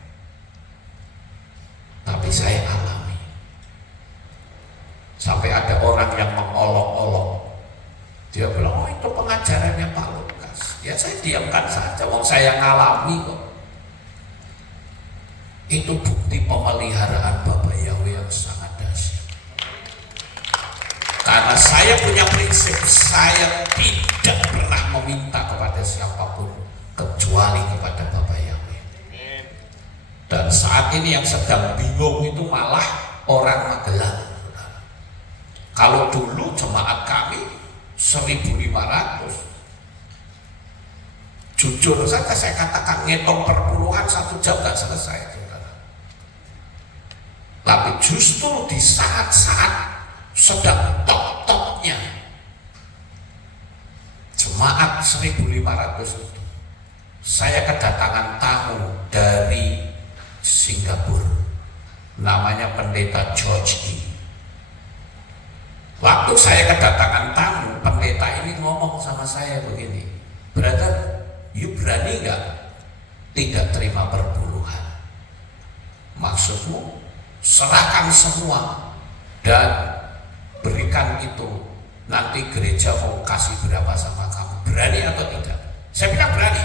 Tapi saya alami. Sampai ada orang yang mengolok-olok. Dia bilang, oh itu pengajarannya Pak Lukas. Ya saya diamkan saja, wong saya ngalami kok. Itu bukti pemeliharaan Bapak Yahweh yang sangat dahsyat. Karena saya punya prinsip, saya tidak pernah meminta kepada siapapun kecuali kepada Bapak Yahweh. Dan saat ini yang sedang bingung itu malah orang Magelang. Kalau dulu jemaat kami 1.500, jujur saja saya katakan ngitung perpuluhan 1 jam gak selesai, saudara. Tapi justru di saat-saat sedang top-topnya jemaat 1.500 itu, saya kedatangan tamu dari Singapura, namanya pendeta George E. Waktu saya kedatangan tamu, pendeta ini ngomong sama saya begini, "Brother, you berani nggak tidak terima perpuluhan? Maksudmu serahkan semua dan berikan itu, nanti gereja mau kasih berapa sama kamu, berani atau tidak?" Saya bilang berani.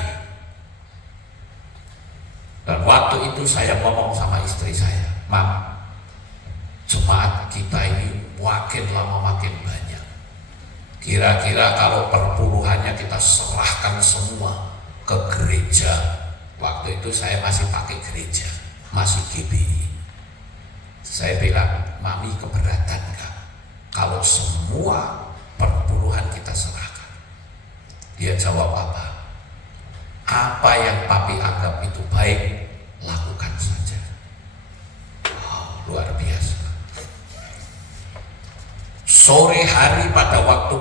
Dan waktu itu saya ngomong sama istri saya, "Mam, jemaat kita ini makin lama makin banyak. Kira-kira kalau perpuluhannya kita serahkan semua ke gereja." Waktu itu saya masih pakai gereja, masih GBI. Saya bilang, "Mami keberatan gak kalau semua perpuluhan kita serahkan?" Dia jawab apa? "Apa yang papi anggap itu baik, lakukan saja." Wow, luar biasa. Sore hari pada waktu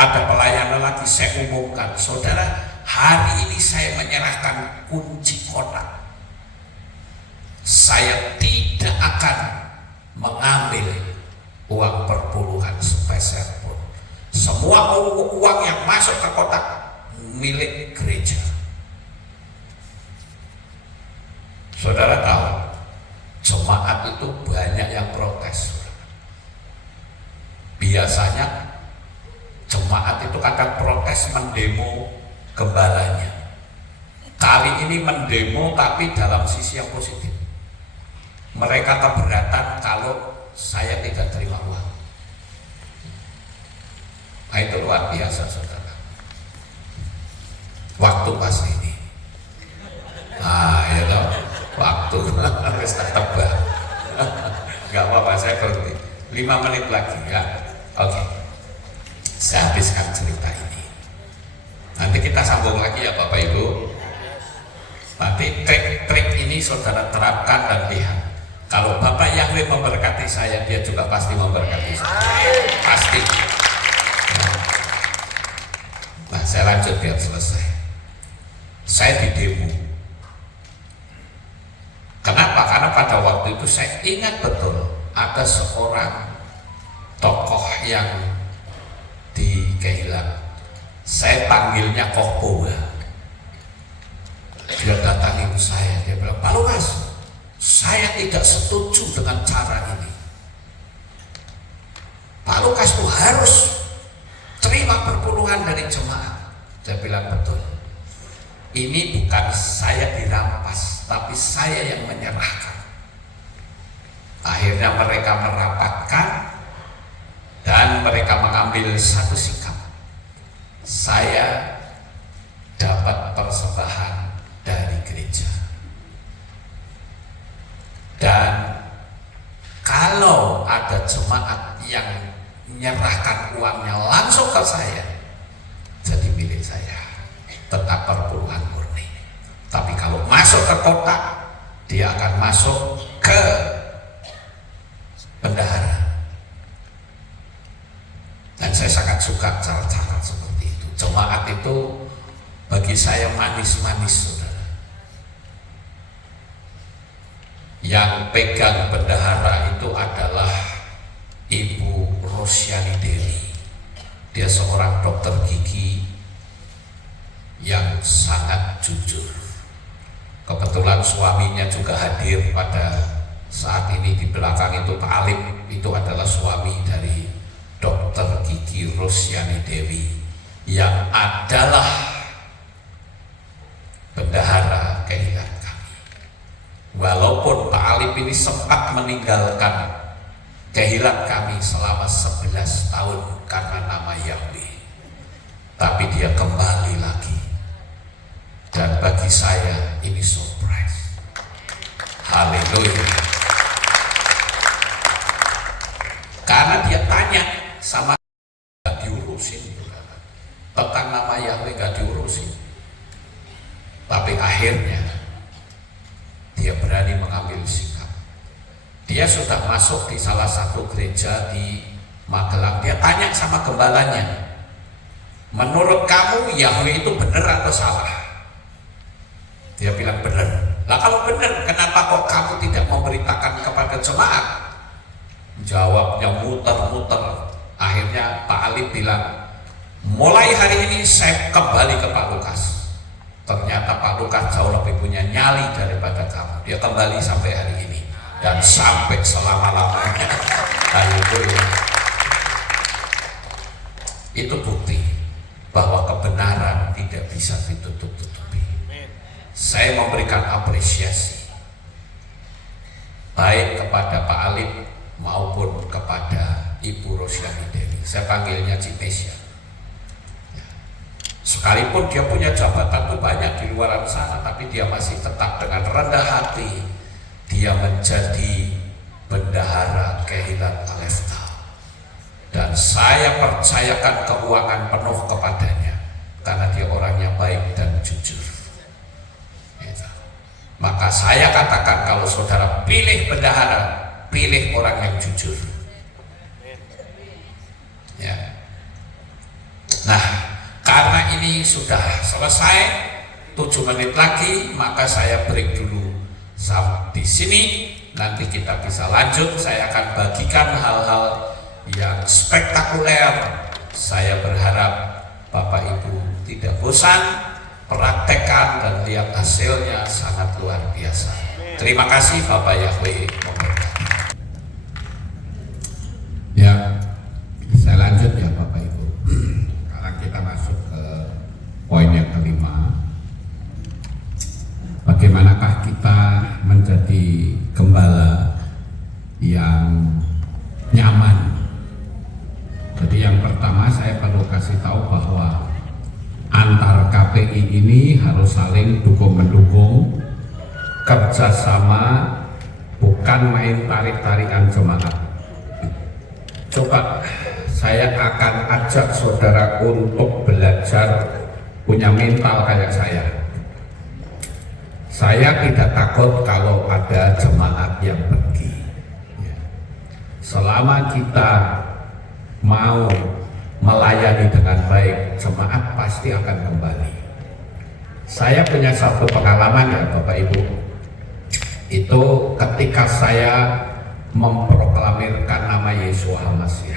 ada pelayanan lagi, saya umumkan, "Saudara, hari ini saya menyerahkan kunci kotak. Saya tidak akan mengambil uang perpuluhan sepeser pun. Semua uang yang masuk ke kotak milik gereja." Saudara tahu, jemaat itu banyak yang protes. Biasanya jemaat itu kadang protes mendemo gembalanya. Kali ini mendemo tapi dalam sisi yang positif. Mereka keberatan kalau saya tidak terima uang. Nah, itu luar biasa, saudara. Waktu pas ini. Nah, ya toh, waktu harus tebak. Gak apa-apa, saya berhenti. 5 menit lagi ya. Oke. Saya habiskan cerita ini. Nanti kita sambung lagi ya Bapak Ibu. Nanti trik-trik ini saudara terapkan dan lihat. Kalau Bapak Yahweh memberkati saya, dia juga pasti memberkati saya. Pasti. Nah, saya lanjut biar selesai. Saya di demo. Kenapa? Karena pada waktu itu saya ingat betul ada seorang tokoh yang di Keilang. Saya panggilnya Koh Boga. Dia datangi saya, dia bilang, "Pak Lukas, saya tidak setuju dengan cara ini. Pak Lukas tuh harus terima perpuluhan dari jemaat." Saya bilang, "Betul. Ini bukan saya dirampas, tapi saya yang menyerahkan." Akhirnya mereka merapatkan dan mereka mengambil satu sikap. Saya dapat persembahan dari gereja. Dan kalau ada jemaat yang menyerahkan uangnya langsung ke saya, jadi milik saya, tetap perpuluhan murni. Tapi kalau masuk ke kotak, dia akan masuk ke bendahara. Dan saya sangat suka cara-cara seperti itu. Jemaat itu bagi saya manis-manis, saudara. Yang pegang bendahara itu adalah Ibu Rosyani Dewi. Dia seorang dokter gigi yang sangat jujur. Kebetulan suaminya juga hadir pada saat ini. Di belakang itu Pak Alip, itu adalah suami dari Dokter Gigi Rosyani Dewi yang adalah bendahara Keilang kami. Walaupun Pak Alip ini sempat meninggalkan Keilang kami selama 11 tahun karena nama Yahweh, tapi dia kembali lagi. Dan bagi saya ini surprise. Haleluya. Karena dia tanya sama, gak diurusin, tentang nama Yahweh gak diurusin. Tapi akhirnya dia berani mengambil sikap. Dia sudah masuk di salah satu gereja di Magelang. Dia tanya sama gembalanya, menurut kamu Yahweh itu benar atau salah? Dia bilang benar. Lah kalau benar, kenapa kok kamu tidak memberitakan kepada jemaat? Jawabnya muter-muter. Akhirnya Pak Ali bilang, mulai hari ini saya kembali ke Pak Lukas. Ternyata Pak Lukas jauh lebih punya nyali daripada kamu. Dia kembali sampai hari ini dan sampai selama-lamanya. Haleluya. Itu bukti bahwa kebenaran tidak bisa ditutup-tutupi. Saya memberikan apresiasi baik kepada Pak Alif maupun kepada Ibu Rosyani Dewi. Saya panggilnya Cimesia. Sekalipun dia punya jabatan tuh banyak di luar sana, tapi dia masih tetap dengan rendah hati. Dia menjadi bendahara Kehilat Alefta. Dan saya percayakan keuangan penuh kepadanya karena dia orangnya baik dan jujur. Gitu. Maka saya katakan, kalau saudara pilih bendahara, pilih orang yang jujur. Ya. Nah, karena ini sudah selesai 7 menit lagi, maka saya break dulu sampai di sini. Nanti kita bisa lanjut. Saya akan bagikan hal-hal yang spektakuler. Saya berharap Bapak Ibu tidak bosan, praktekkan dan lihat hasilnya sangat luar biasa. Terima kasih. Bapak Yahweh memberkati. Ya, saya lanjut ya Bapak Ibu. Sekarang kita masuk ke poin yang kelima. Bagaimanakah kita menjadi gembala yang nyaman? Jadi yang pertama saya perlu kasih tahu bahwa antar KPI ini harus saling dukung-mendukung, kerjasama, bukan main tarik-tarikan jemaat. Coba saya akan ajak saudara untuk belajar punya mental kayak saya. Saya tidak takut kalau ada jemaat yang pergi. Selama kita mau melayani dengan baik, jemaat pasti akan kembali. Saya punya satu pengalaman ya Bapak Ibu. Itu ketika saya memproklamirkan nama Yesus Al-Masih.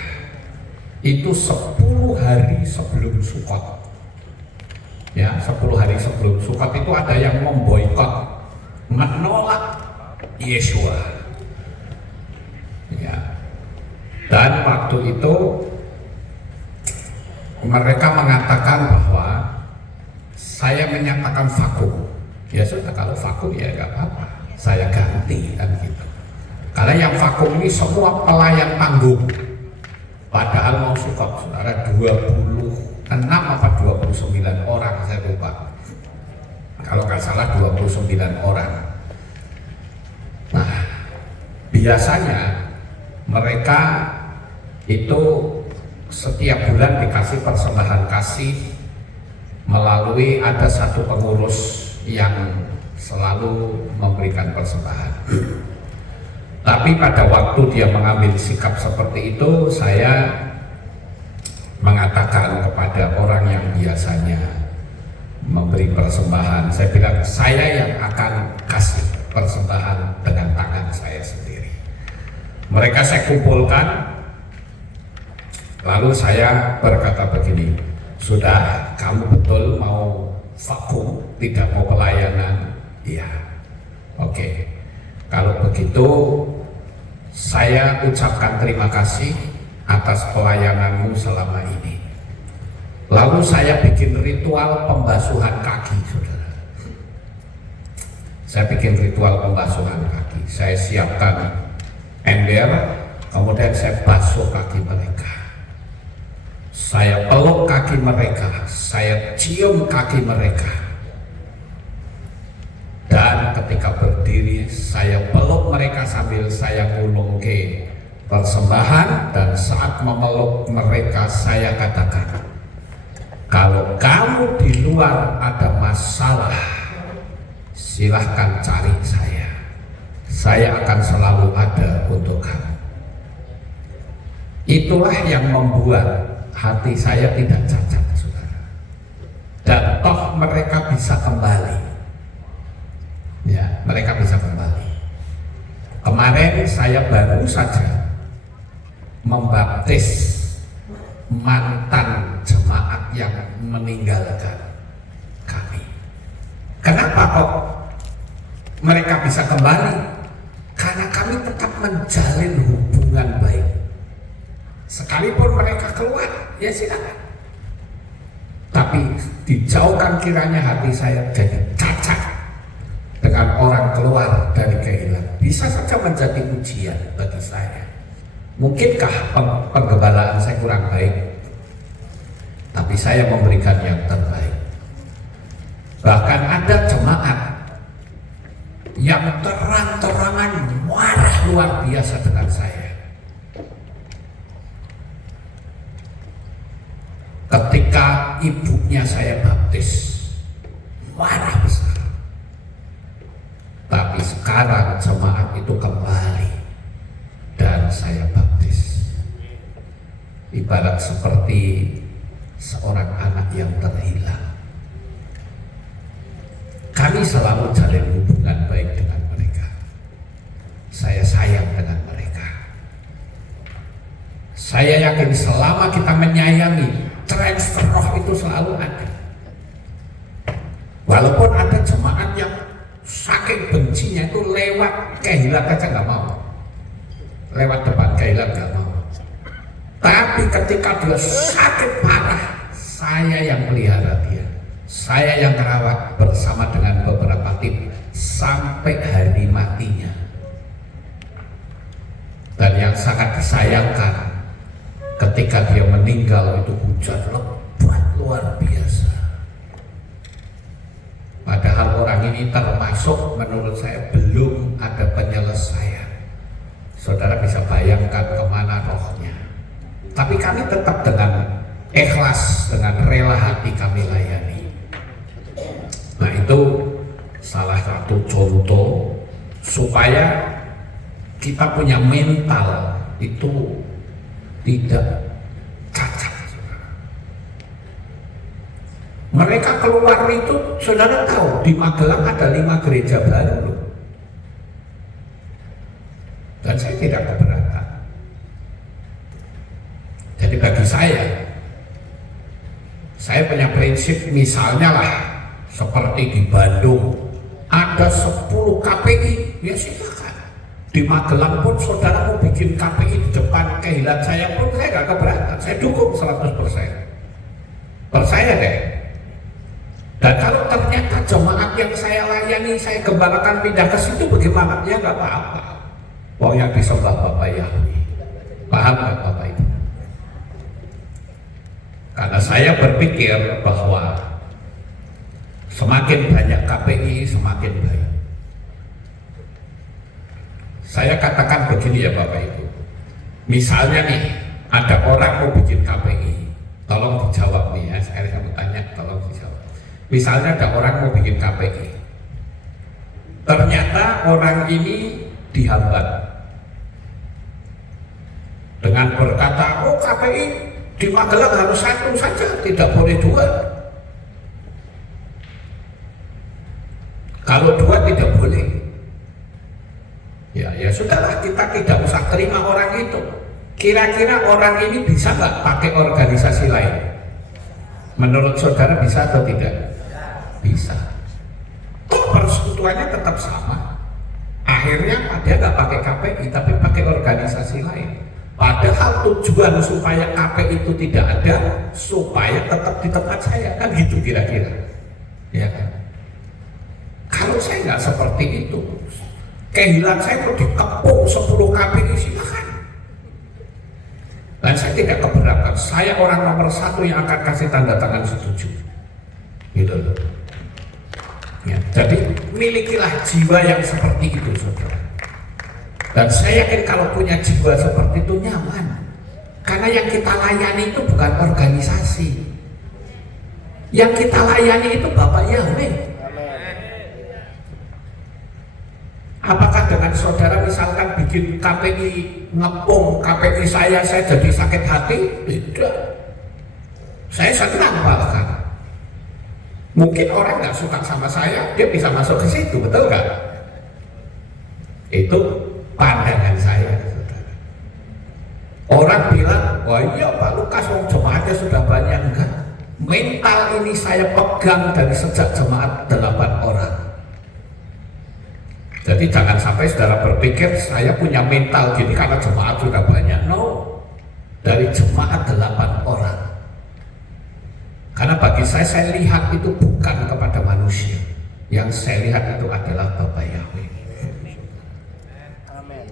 Itu 10 hari sebelum Sukot. Ya, 10 hari sebelum Sukot itu ada yang memboikot, menolak Yesua. Ya. Dan waktu itu mereka mengatakan bahwa saya menyatakan vakum. Ya sudah, kalau vakum ya nggak apa-apa, saya ganti kan gitu. Karena yang vakum ini semua pelayan tanggung. Padahal mau Sukot saudara 26 apa 29 orang, saya lupa. Kalau nggak salah 29 orang. Nah, biasanya mereka itu setiap bulan dikasih persembahan kasih melalui ada satu pengurus yang selalu memberikan persembahan. Tapi pada waktu dia mengambil sikap seperti itu, saya mengatakan kepada orang yang biasanya memberi persembahan, saya bilang saya yang akan kasih persembahan dengan tangan saya sendiri. Mereka saya kumpulkan, lalu saya berkata begini, sudah, kamu betul mau vakum, tidak mau pelayanan? Iya. Oke. Kalau begitu, saya ucapkan terima kasih atas pelayananmu selama ini. Lalu saya bikin ritual pembasuhan kaki, saudara. Saya bikin ritual pembasuhan kaki. Saya siapkan ember, kemudian saya basuh kaki mereka. Saya peluk kaki mereka, saya cium kaki mereka. Dan ketika berdiri, saya peluk mereka sambil saya ngulung ke persembahan. Dan saat memeluk mereka, saya katakan, kalau kamu di luar ada masalah, silahkan cari saya. saya akan selalu ada untuk kamu. Itulah yang membuat hati saya tidak cacat, saudara. Dan toh mereka bisa kembali. Ya, mereka bisa kembali. Kemarin saya baru saja membaptis mantan jemaat yang meninggalkan kami. Kenapa kok mereka bisa kembali? Karena kami tetap menjalin hubungan baik. Sekalipun mereka keluar, ya silakan. Tapi dijauhkan kiranya hati saya jadi cacat dengan orang keluar dari kehilangan. Bisa saja menjadi ujian bagi saya. Mungkinkah penggembalaan saya kurang baik? Tapi saya memberikan yang terbaik. Bahkan ada jemaat yang terang-terangan marah luar biasa dengan saya. Ketika ibunya saya baptis, marah besar. Tapi sekarang jemaat itu kembali dan saya baptis. Ibarat seperti seorang anak yang terhilang. Kami selalu jalin hubungan baik dengan mereka. Saya sayang dengan mereka. Saya yakin selama kita menyayangi, transfer roh itu selalu ada. Walaupun ada jemaat yang saking bencinya itu lewat kehilat aja nggak mau, lewat depan kehilat nggak mau. Tapi ketika dia sakit parah, saya yang pelihara dia, saya yang merawat bersama dengan beberapa tim sampai hari matinya. Dan yang sangat disayangkan, ketika dia meninggal itu hujan lebat luar biasa. Padahal orang ini termasuk menurut saya belum ada penyelesaian. Saudara bisa bayangkan kemana rohnya. Tapi kami tetap dengan ikhlas, dengan rela hati kami layani. Nah itu salah satu contoh supaya kita punya mental itu tidak cacat. Mereka keluar itu, saudara tahu di Magelang ada 5 gereja baru loh. Dan saya tidak keberatan. Jadi bagi saya punya prinsip, misalnya lah seperti di Bandung ada 10 KPI, ya silakan. Di Magelang pun saudara mau bikin KPI di depan kehilat saya pun saya gak keberatan, saya dukung 100%. Percaya deh. Dan kalau ternyata jemaat yang saya layani, saya gembalakan pindah ke situ bagaimana? Ya nggak apa-apa. Pokoknya disembah Bapak Yahweh. Paham nggak Bapak Ibu? Karena saya berpikir bahwa semakin banyak KPI semakin baik. Saya katakan begini ya Bapak Ibu. Misalnya nih ada orang mau bikin KPI, tolong dijawab nih ya. Sekali kamu tanya, tolong dijawab. Misalnya ada orang mau bikin KPI, ternyata orang ini dihambat dengan berkata, oh KPI di Magelang harus 1 saja, tidak boleh 2. Kalau 2 tidak boleh. Ya sudahlah, kita tidak usah terima orang itu. Kira-kira orang ini bisa nggak pakai organisasi lain? Menurut saudara bisa atau tidak? Bisa. Toh persekutuannya tetap sama. Akhirnya dia nggak pakai KPI tapi pakai organisasi lain. Padahal tujuan supaya KPI itu tidak ada supaya tetap di tempat saya, kan gitu kira-kira. Ya kan? Kalau saya nggak seperti itu, kehilangan saya mau dikepung 10 KPI silakan. Dan saya tidak keberatan. Saya orang nomor 1 yang akan kasih tanda tangan setuju. Gitu loh. Ya, jadi milikilah jiwa yang seperti itu, saudara. Dan saya yakin kalau punya jiwa seperti itu nyaman. Karena yang kita layani itu bukan organisasi. Yang kita layani itu Bapak Yahweh. Apakah dengan dengan saudara misalkan bikin KPI, ngepung KPI saya jadi sakit hati? Tidak. Saya senang bahkan. Mungkin orang nggak suka sama saya, dia bisa masuk ke situ, betul nggak? Itu pandangan saya, saudara. Orang bilang, wah iya Pak Lukas, jemaatnya sudah banyak. Enggak. Mental ini saya pegang dari sejak jemaat 8 orang. Jadi jangan sampai saudara berpikir saya punya mental gini karena jemaat sudah banyak. No, dari jemaat 8 orang. Karena bagi saya lihat itu bukan kepada manusia. Yang saya lihat itu adalah Bapak Yahweh. Amin.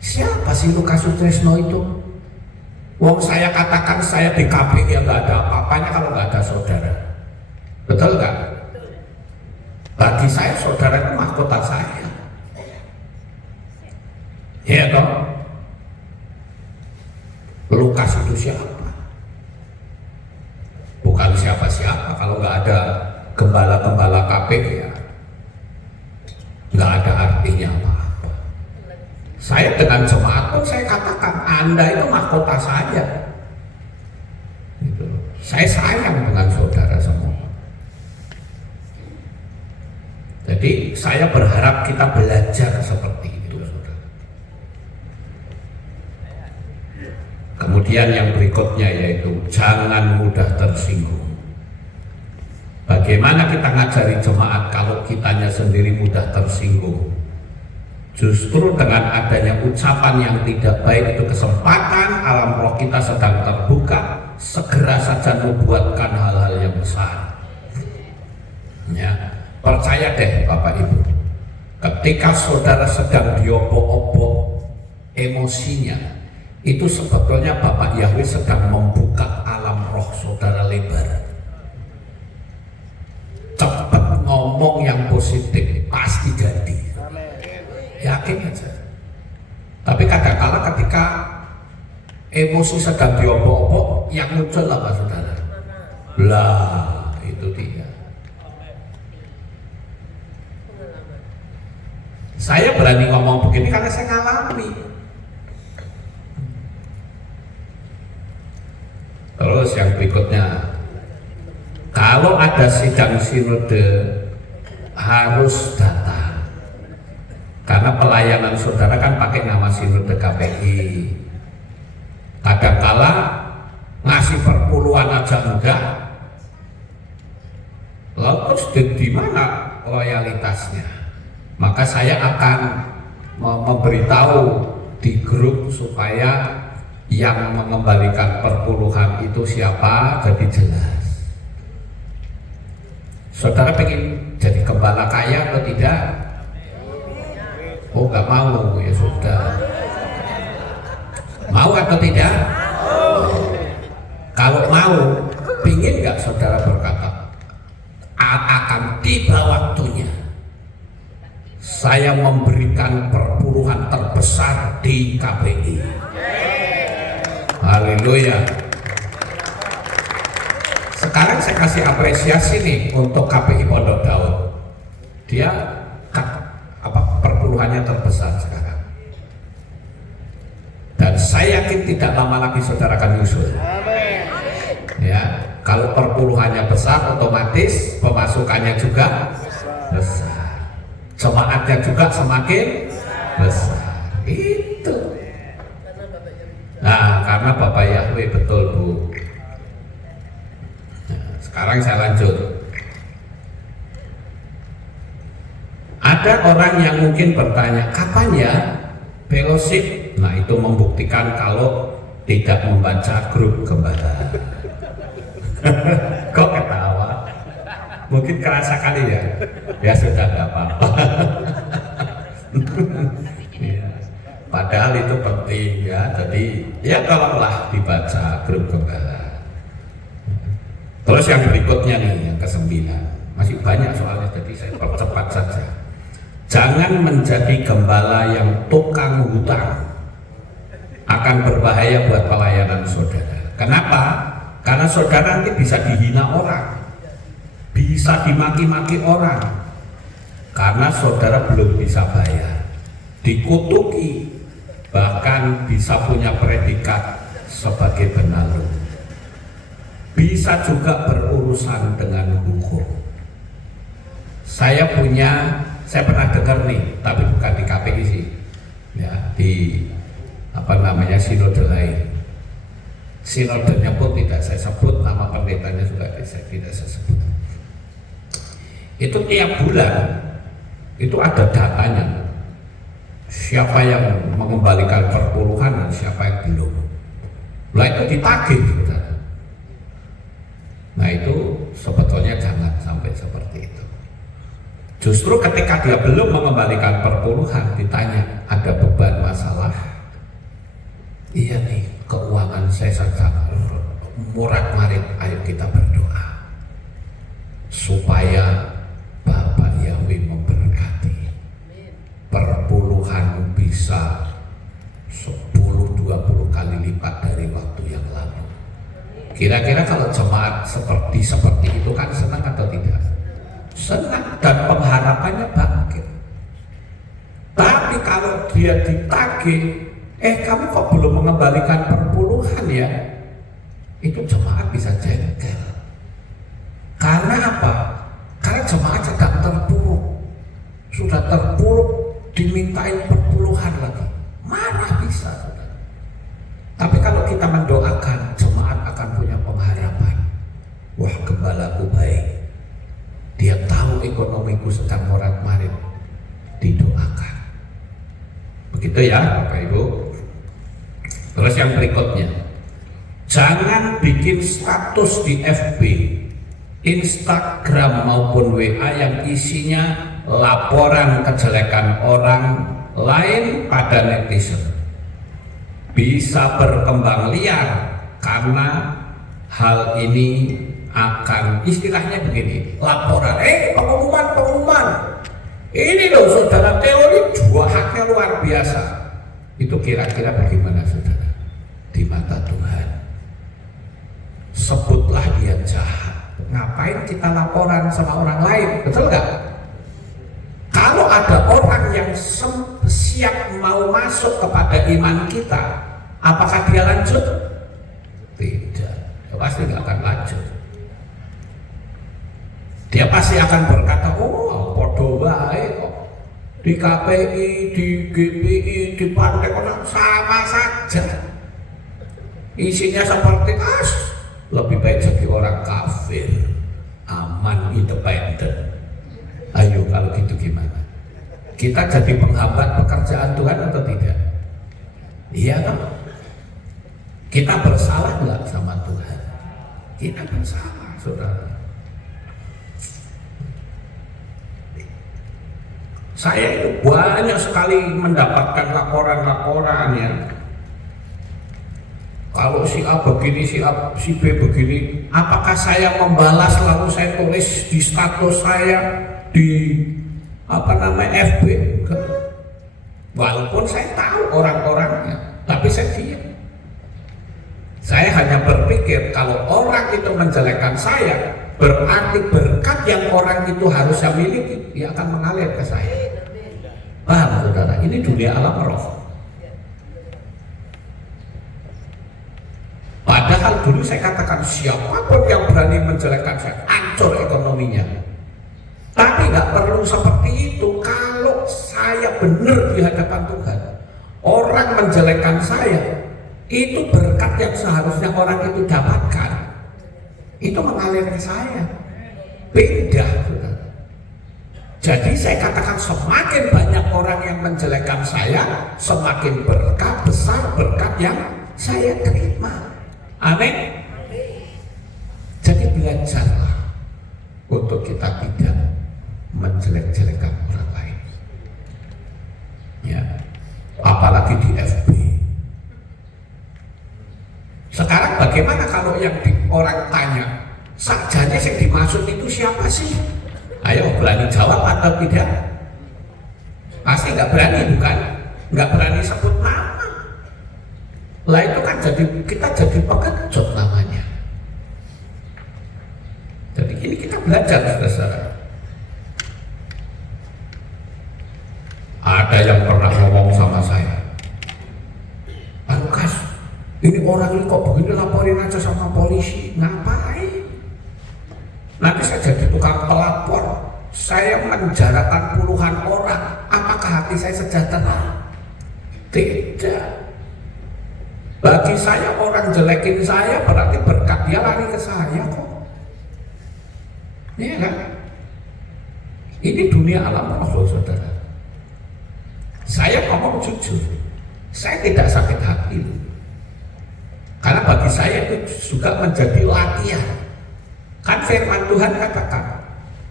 Siapa sih Lukas Sutrisno itu? Wong saya katakan saya di KPI ya nggak ada apa-apanya kalau nggak ada saudara. Betul nggak? Bagi saya saudara itu mahkota saya. Ya toh? Lukas itu siapa? Bukan siapa-siapa. Kalau nggak ada gembala-gembala KPI ya nggak ada artinya apa-apa. Saya dengan jemaat pun saya katakan Anda itu mahkota saya. Gitu. Saya sayang dengan saudara semua. Jadi saya berharap kita belajar seperti itu, saudara. Kemudian yang berikutnya yaitu jangan mudah tersinggung. Bagaimana kita ngajari jemaat kalau kitanya sendiri mudah tersinggung? Justru dengan adanya ucapan yang tidak baik itu kesempatan alam roh kita sedang terbuka, segera saja membuatkan hal-hal yang besar. Ya, percaya deh Bapak Ibu, ketika saudara sedang diobok-obok emosinya, itu sebetulnya Bapak Yahweh sedang membuka alam roh saudara lebar. Cepat ngomong yang positif, pasti jadi. Yakin aja. Tapi kadang-kala ketika emosi sedang diobok-obok, yang muncul apa saudara? Lah, itu dia. Saya berani ngomong begini karena saya ngalami. Terus yang berikutnya, kalau ada sidang sinode harus datang. Karena pelayanan saudara kan pakai nama sinode KPI. Kadangkala ngasih perpuluhan aja enggak. Lalu terus di mana loyalitasnya? Maka saya akan memberitahu di grup supaya yang mengembalikan perpuluhan itu siapa, jadi jelas. Saudara pengen jadi gembala kaya atau tidak? Oh nggak mau, ya sudah. Mau atau tidak? Kalau mau, pingin nggak saudara berkata, akan tiba waktunya saya memberikan perpuluhan terbesar di KPI. Haleluya. Sekarang saya kasih apresiasi nih untuk KPI Pondok Daud. Dia perpuluhannya terbesar sekarang. Dan saya yakin tidak lama lagi saudara akan nyusul. Ya, kalau perpuluhannya besar, otomatis pemasukannya juga besar. Jemaatnya juga semakin besar. Itu. Nah, karena Bapak Yahweh betul Bu. Nah, sekarang saya lanjut. Ada orang yang mungkin bertanya, kapan ya fellowship? Nah, itu membuktikan kalau tidak membaca grup gembala. Kok ketawa? Mungkin kerasa kali ya. Ya sudah, nggak apa-apa. Ya. Padahal itu penting ya. Jadi ya tolonglah dibaca grup gembala. Terus yang berikutnya nih, yang ke-9. Masih banyak soalnya, jadi saya percepat saja. Jangan menjadi gembala yang tukang hutang. Akan berbahaya buat pelayanan saudara. Kenapa? Karena saudara nanti bisa dihina orang, bisa dimaki-maki orang. karena saudara belum bisa bayar, dikutuki, bahkan bisa punya predikat sebagai benalu, bisa juga berurusan dengan hukum. Saya pernah dengar nih, tapi bukan di KPI sih, ya, di sinode lain. Sinodenya pun tidak saya sebut, nama pendetanya juga tidak saya sebut. Itu tiap bulan itu ada datanya, siapa yang mengembalikan perpuluhan dan siapa yang belum. Nah itu ditagih, saudara. Nah itu sebetulnya jangan sampai seperti itu. Justru ketika dia belum mengembalikan perpuluhan, ditanya ada beban masalah, iya nih, keuangan saya sedang morat-marit, ayo kita berdoa supaya Bapak Yahweh memberkati perpuluhan bisa 10-20 kali lipat dari waktu yang lalu. Kira-kira kalau jemaat seperti itu kan senang atau tidak? Senang, dan pengharapannya bangkit. Tapi kalau dia ditagih, kamu kok belum mengembalikan perpuluhan ya, itu jemaat bisa jengkel. Karena apa? Karena jemaat sedang terpuruk, sudah terpuruk, dimintain perpuluhan lagi, marah bisa, saudara. Tapi kalau kita mendoakan, jemaat akan punya pengharapan. Wah, gembalaku baik, dia tahu ekonomiku sedang morat-marit, didoakan. Begitu ya Bapak Ibu. Terus yang berikutnya, jangan bikin status di FB, Instagram maupun WA yang isinya laporan kejelekan orang lain pada netizen. Bisa berkembang liar karena hal ini akan, istilahnya begini, laporan, pengumuman, ini loh saudara, teori jahatnya luar biasa. Itu kira-kira bagaimana saudara di mata Tuhan? Sebutlah dia jahat, ngapain kita laporan sama orang lain, betul nggak? Kalau ada orang yang siap mau masuk kepada iman kita, apakah dia lanjut? Tidak, dia pasti nggak akan lanjut. Dia pasti akan berkata, oh podo baik kok, di KPI, di GPI, di partai sama saja, isinya seperti lebih baik jadi orang kafir, aman, independen. Ayo kalau gitu gimana? Kita jadi penghambat pekerjaan Tuhan atau tidak? Iya kan? Kita bersalah nggak sama Tuhan? Kita bersalah, saudara. Saya itu banyak sekali mendapatkan laporan-laporan ya. Kalau si A begini, si B begini, apakah saya membalas lalu saya tulis di status saya di FB? Walaupun saya tahu orang-orangnya, tapi saya diam. Saya hanya berpikir kalau orang itu menjelekkan saya, berarti berkat yang orang itu harusnya miliki, dia akan mengalir ke saya. Paham saudara? Ini dunia alam roh. Padahal dulu saya katakan siapapun yang berani menjelekkan saya, hancur ekonominya. Tapi nggak perlu seperti itu. Kalau saya benar di hadapan Tuhan, orang menjelekkan saya, itu berkat yang seharusnya orang itu dapatkan, itu mengalir ke saya. Beda, saudara. Jadi saya katakan semakin banyak orang yang menjelekkan saya, semakin besar berkat yang saya terima. Amin. Jadi belajarlah untuk kita tidak menjelek-jelekan orang lain. Ya, apalagi di FB. Sekarang bagaimana kalau yang orang tanya, sakjane yang dimaksud itu siapa sih? Ayo berani jawab atau tidak? Pasti nggak berani, bukan? Nggak berani sebut nama. Lah itu kan kita jadi pengecut namanya. Jadi ini kita belajar saudara. Ada yang pernah ngomong sama saya, "Anu Kas, ini orang ini kok begini, laporin aja sama polisi." Ngapain? Nanti saya jadi tukang pelapor, saya menjarakan puluhan orang. Apakah hati saya sejahtera? Tidak. Bagi saya orang jelekin saya berarti berkat dia lari ke saya kok. Iya kan? Ini dunia alam roh, saudara. Saya ngomong jujur, saya tidak sakit hati, karena bagi saya itu juga menjadi latihan. Kan firman Tuhan katakan,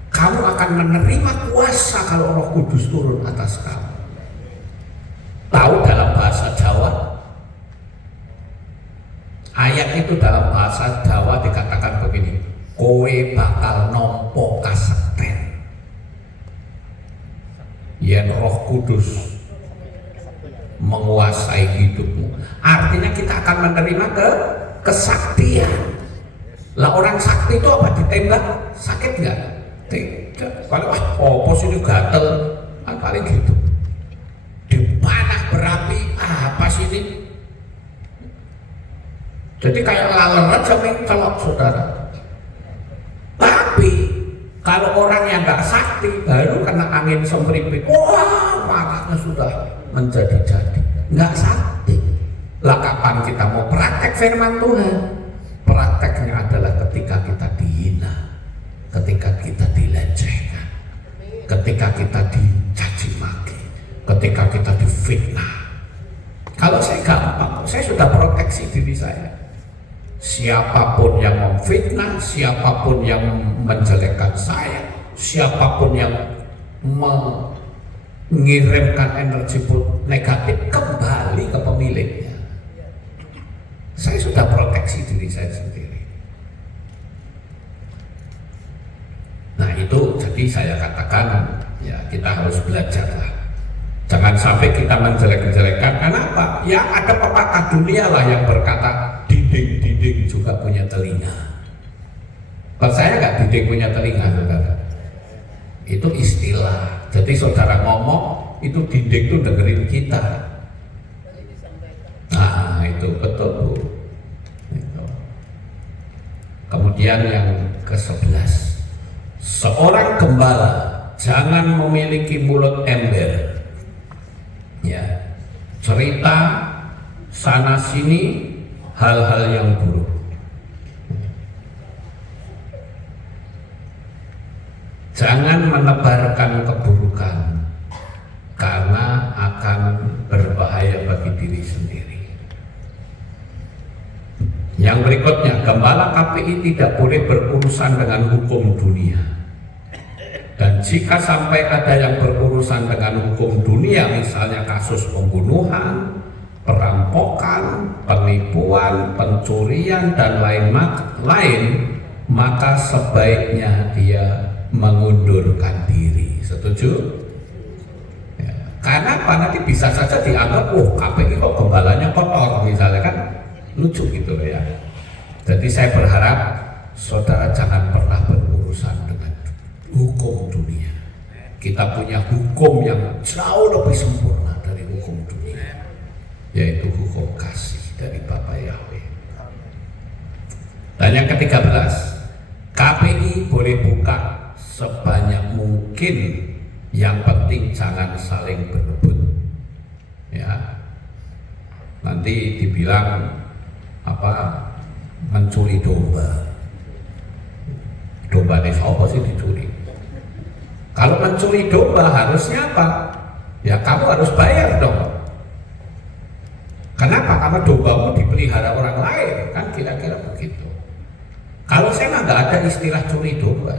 kamu akan menerima kuasa kalau Roh Kudus turun atas kamu. Tahu dalam bahasa Jawa, ayat itu dalam bahasa Jawa dikatakan begini, kowe bakal nompo kaseten yen Roh Kudus menguasai hidupmu. Artinya kita akan menerima kesaktian. Lah orang sakti itu apa, ditembak sakit nggak? Tidak. Kalau pos ini gatel, kan paling gitu. Dipanah berapi, apa sih ini? Jadi kayak laler aja mencolok, saudara. Tapi kalau orang yang nggak sakti baru kena angin sempripit, wah marahnya sudah menjadi-jadi, nggak sakti. Lah kapan kita mau praktek firman Tuhan? Prakteknya adalah ketika kita dihina, ketika kita dilecehkan, ketika kita dicaci maki, ketika kita difitnah. Kalau saya gampang, saya sudah proteksi diri saya. Siapapun yang memfitnah, siapapun yang menjelekkan saya, siapapun yang mengirimkan energi negatif kembali ke pemiliknya. Saya sudah proteksi diri saya sendiri. Nah itu jadi saya katakan ya kita harus belajar lah. Jangan sampai kita menjelek-jelekan. Kenapa? Ya ada pepatah dunia lah yang berkata dinding-dinding juga punya telinga. Kalau saya nggak dinding punya telinga, saudara. Itu istilah. Jadi saudara ngomong, itu dinding itu dengerin kita. Nah itu betul Bu. Itu. Kemudian yang ke-11, seorang gembala jangan memiliki mulut ember. Ya, cerita sana sini hal-hal yang buruk. Jangan menebarkan keburukan karena akan berbahaya bagi diri sendiri. Yang berikutnya, gembala KPI tidak boleh berurusan dengan hukum dunia. Dan jika sampai ada yang berurusan dengan hukum dunia, misalnya kasus pembunuhan, perampokan, penipuan, pencurian, dan lain-lain, maka sebaiknya dia mengundurkan diri. Setuju? Ya. Karena apa? Nanti bisa saja dianggap, oh KPI kok gembalanya kotor, misalnya kan lucu gitu loh ya. Jadi saya berharap saudara jangan pernah berurusan dengan hukum dunia. Kita punya hukum yang jauh lebih sempurna dari hukum dunia, yaitu hukum kasih dari Bapa Yahweh. Dan yang ke-13, KPI boleh buka sebanyak mungkin, yang penting jangan saling berebut. Ya, nanti dibilang apa, mencuri domba. Domba ini apa sih dicuri? Kalau mencuri domba harusnya apa? Ya kamu harus bayar dong. Kenapa? Karena dombamu dipelihara orang lain, kan kira-kira begitu. Kalau saya mah nggak ada istilah curi domba.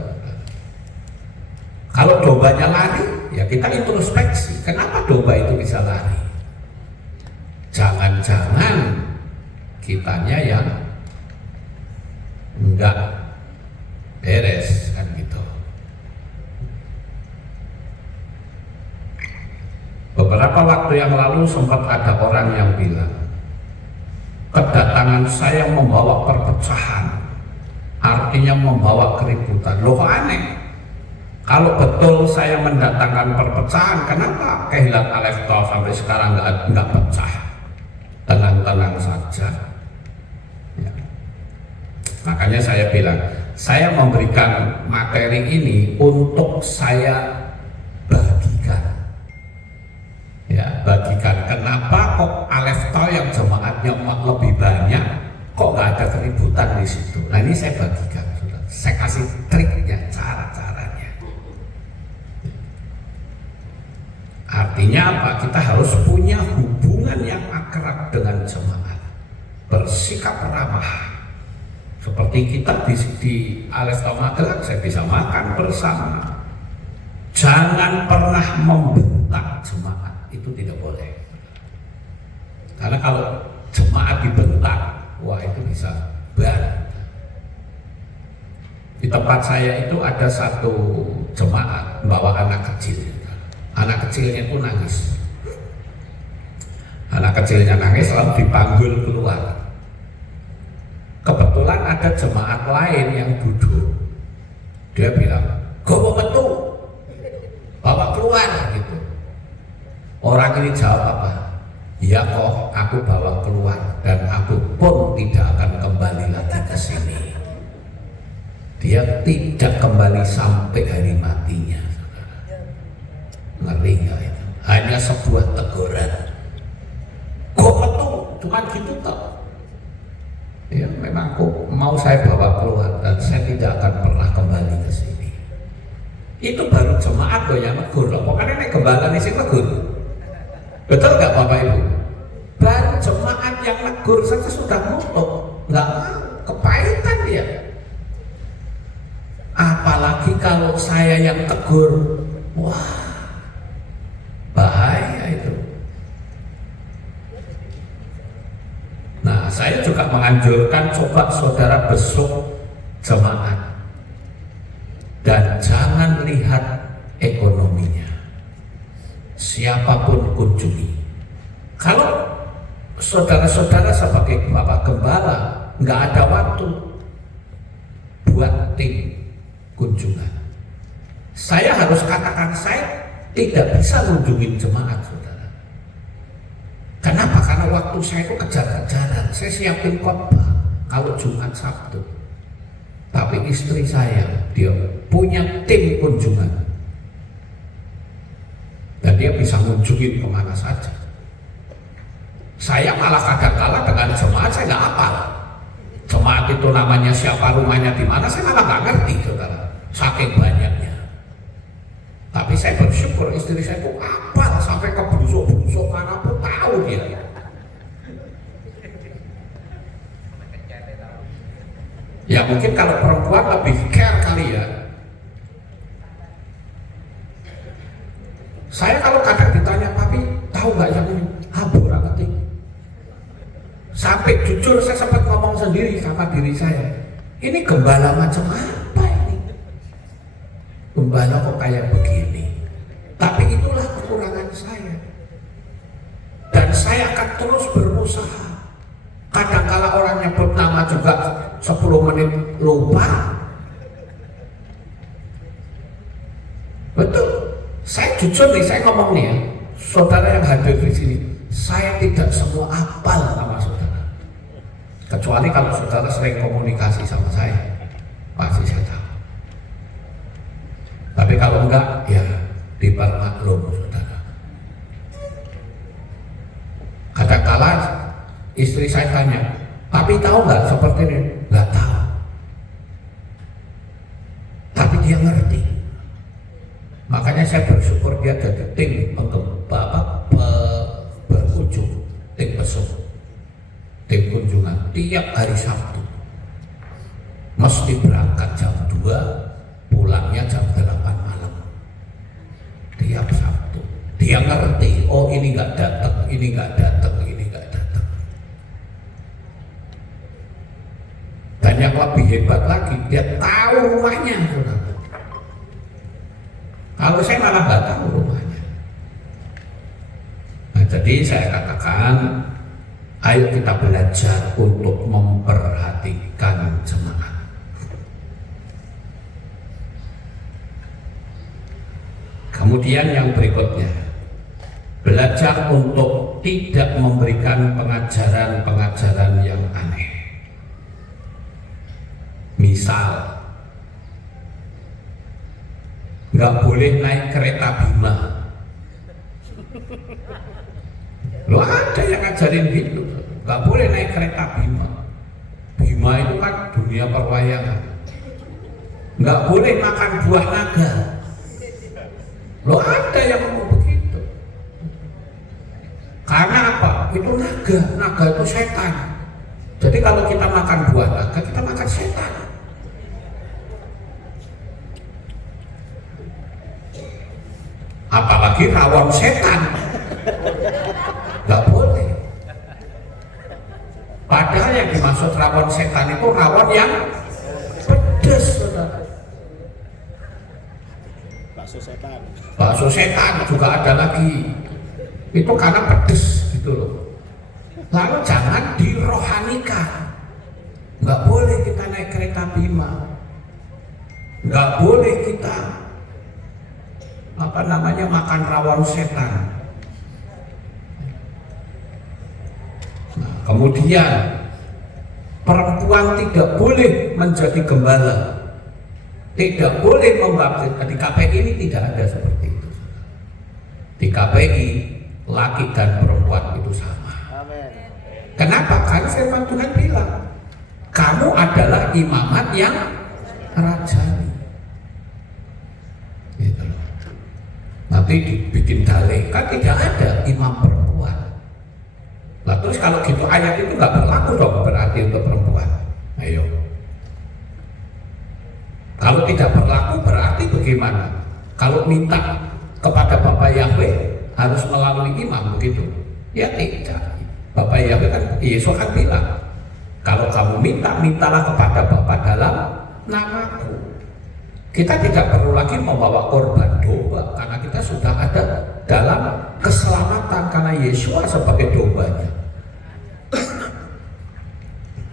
Kalau dombanya lari, ya kita introspeksi. Kenapa domba itu bisa lari? Jangan-jangan kitanya yang enggak beres kan gitu. Beberapa waktu yang lalu sempat ada orang yang bilang, kedatangan saya membawa perpecahan, artinya membawa keributan. Loh kok aneh? Kalau betul saya mendatangkan perpecahan, kenapa kehilangan Aleph Tol sampai sekarang nggak pecah? Tenang-tenang saja. Ya. Makanya saya bilang, saya memberikan materi ini untuk saya bagikan. Ya, bagikan. Kenapa kok Aleph Tol yang jemaatnya lebih banyak, kok nggak ada keributan di situ? Nah ini saya bagikan, sudah. Saya kasih triknya, cara-caranya. Artinya apa? Kita harus punya hubungan yang akrab dengan jemaat, bersikap ramah. Seperti kita di Aleph Tol Magelang, saya bisa makan bersama. Jangan pernah membentak jemaat, itu tidak boleh. Karena kalau jemaat dibentak, wah itu bisa bar. Di tempat saya itu ada satu jemaat bawa anak kecil. Anak kecilnya pun nangis. Anak kecilnya nangis lalu dipanggil keluar. Kebetulan ada jemaat lain yang duduk. Dia bilang, "Gowo metu, bawa keluar," gitu. Orang ini jawab apa? "Ya kok, aku bawa keluar dan aku pun tidak akan kembali lagi ke sini." Dia tidak kembali sampai hari matinya. Ngeri nggak itu? Hanya sebuah teguran. Kok metu? Cuma gitu toh. Ya memang kok mau saya bawa keluar dan saya tidak akan pernah kembali ke sini. Itu baru jemaat loh yang negur loh. Pokoknya ini gembala nih sih negur. Betul nggak Bapak Ibu? Baru jemaat yang negur saja sudah nutup, nggak mau, kepahitan dia. Apalagi kalau saya yang tegur, wah. Bahaya itu. Nah, saya juga menganjurkan coba saudara besok jemaat dan jangan lihat ekonominya. Siapapun kunjungi. Kalau saudara-saudara sebagai Bapak Gembala nggak ada waktu buat tim kunjungan, saya harus katakan saya tidak bisa kunjungin jemaat saudara. Kenapa? Karena waktu saya itu kejar-kejaran. Saya siapin khotbah kalau Jumat Sabtu. Tapi istri saya, dia punya tim kunjungan. Dan dia bisa kunjungin kemana saja. Saya malah kadang-kala dengan jemaat saya nggak hafal. Jemaat itu namanya siapa, rumahnya di mana, saya malah nggak ngerti saudara. Saking banyaknya. Tapi saya bersyukur istri saya itu apal sampai ke busuk-busuk mana pun tahu dia. Ya mungkin kalau perempuan lebih care kali ya. Saya kalau kadang ditanya, "Papi tahu nggak yang ini?" Habur ngerti. Sampai jujur saya sempat ngomong sendiri sama diri saya, ini gembala macam apa ini? Gembala kok kayak begini? Tapi itulah kekurangan saya. Dan saya akan terus berusaha. Kadang-kala orang nyebut nama juga 10 menit lupa. Betul. Saya jujur nih, saya ngomong nih ya, saudara yang hadir di sini, saya tidak semua hafal nama saudara. Kecuali kalau saudara sering komunikasi sama saya, pasti saya tahu. Tapi kalau enggak, ya dipermaklum saudara. Kadang-kala istri saya tanya, "Tapi tahu nggak seperti ini?" Nggak tahu. Tapi dia ngerti. Makanya saya bersyukur dia jadi tim berkunjung, tim besok, tim kunjungan tiap hari Sabtu. Mesti berangkat jam 2, pulangnya jam 8 malam. Tiap Sabtu. Dia ngerti, oh ini nggak datang, ini nggak datang, ini nggak datang. Dan yang lebih hebat lagi, dia tahu rumahnya, saudara. Kalau saya malah nggak tahu rumahnya. Nah, jadi saya katakan, ayo kita belajar untuk memperhatikan jemaat. Kemudian yang berikutnya, belajar untuk tidak memberikan pengajaran-pengajaran yang aneh. Misal, nggak boleh naik kereta Bima. Lo ada yang ngajarin gitu, nggak boleh naik kereta Bima. Bima itu kan dunia perwayangan. Nggak boleh makan buah naga. Lo ada yang ngomong begitu. Karena apa? Itu naga, naga itu setan. Jadi kalau kita makan buah naga, kita makan setan. Apalagi rawon setan, nggak boleh. Padahal yang dimaksud rawon setan itu rawon yang pedas, saudara. Bakso setan juga ada lagi, itu karena pedas gitu loh. Lalu jangan dirohanikan. Nggak boleh kita naik kereta Bima, nggak boleh kita makan rawon setan. Nah, kemudian perempuan tidak boleh menjadi gembala, tidak boleh membaptis. Di KPI ini tidak ada seperti itu. Di KPI laki dan perempuan itu sama. Kenapa? Karena firman Tuhan bilang kamu adalah imamat yang rajani. Gitu loh. Nanti dibikin dalih, kan tidak ada imam perempuan. Nah terus kalau gitu ayat itu nggak berlaku dong berarti untuk perempuan. Ayo. Kalau tidak berlaku berarti bagaimana? Kalau minta kepada Bapak Yahweh harus melalui imam begitu? Ya tidak. Bapak Yahweh kan, Yesus kan bilang, kalau kamu minta, mintalah kepada Bapa dalam namaku. Kita tidak perlu lagi membawa korban domba karena kita sudah ada dalam keselamatan karena Yesus sebagai dombanya.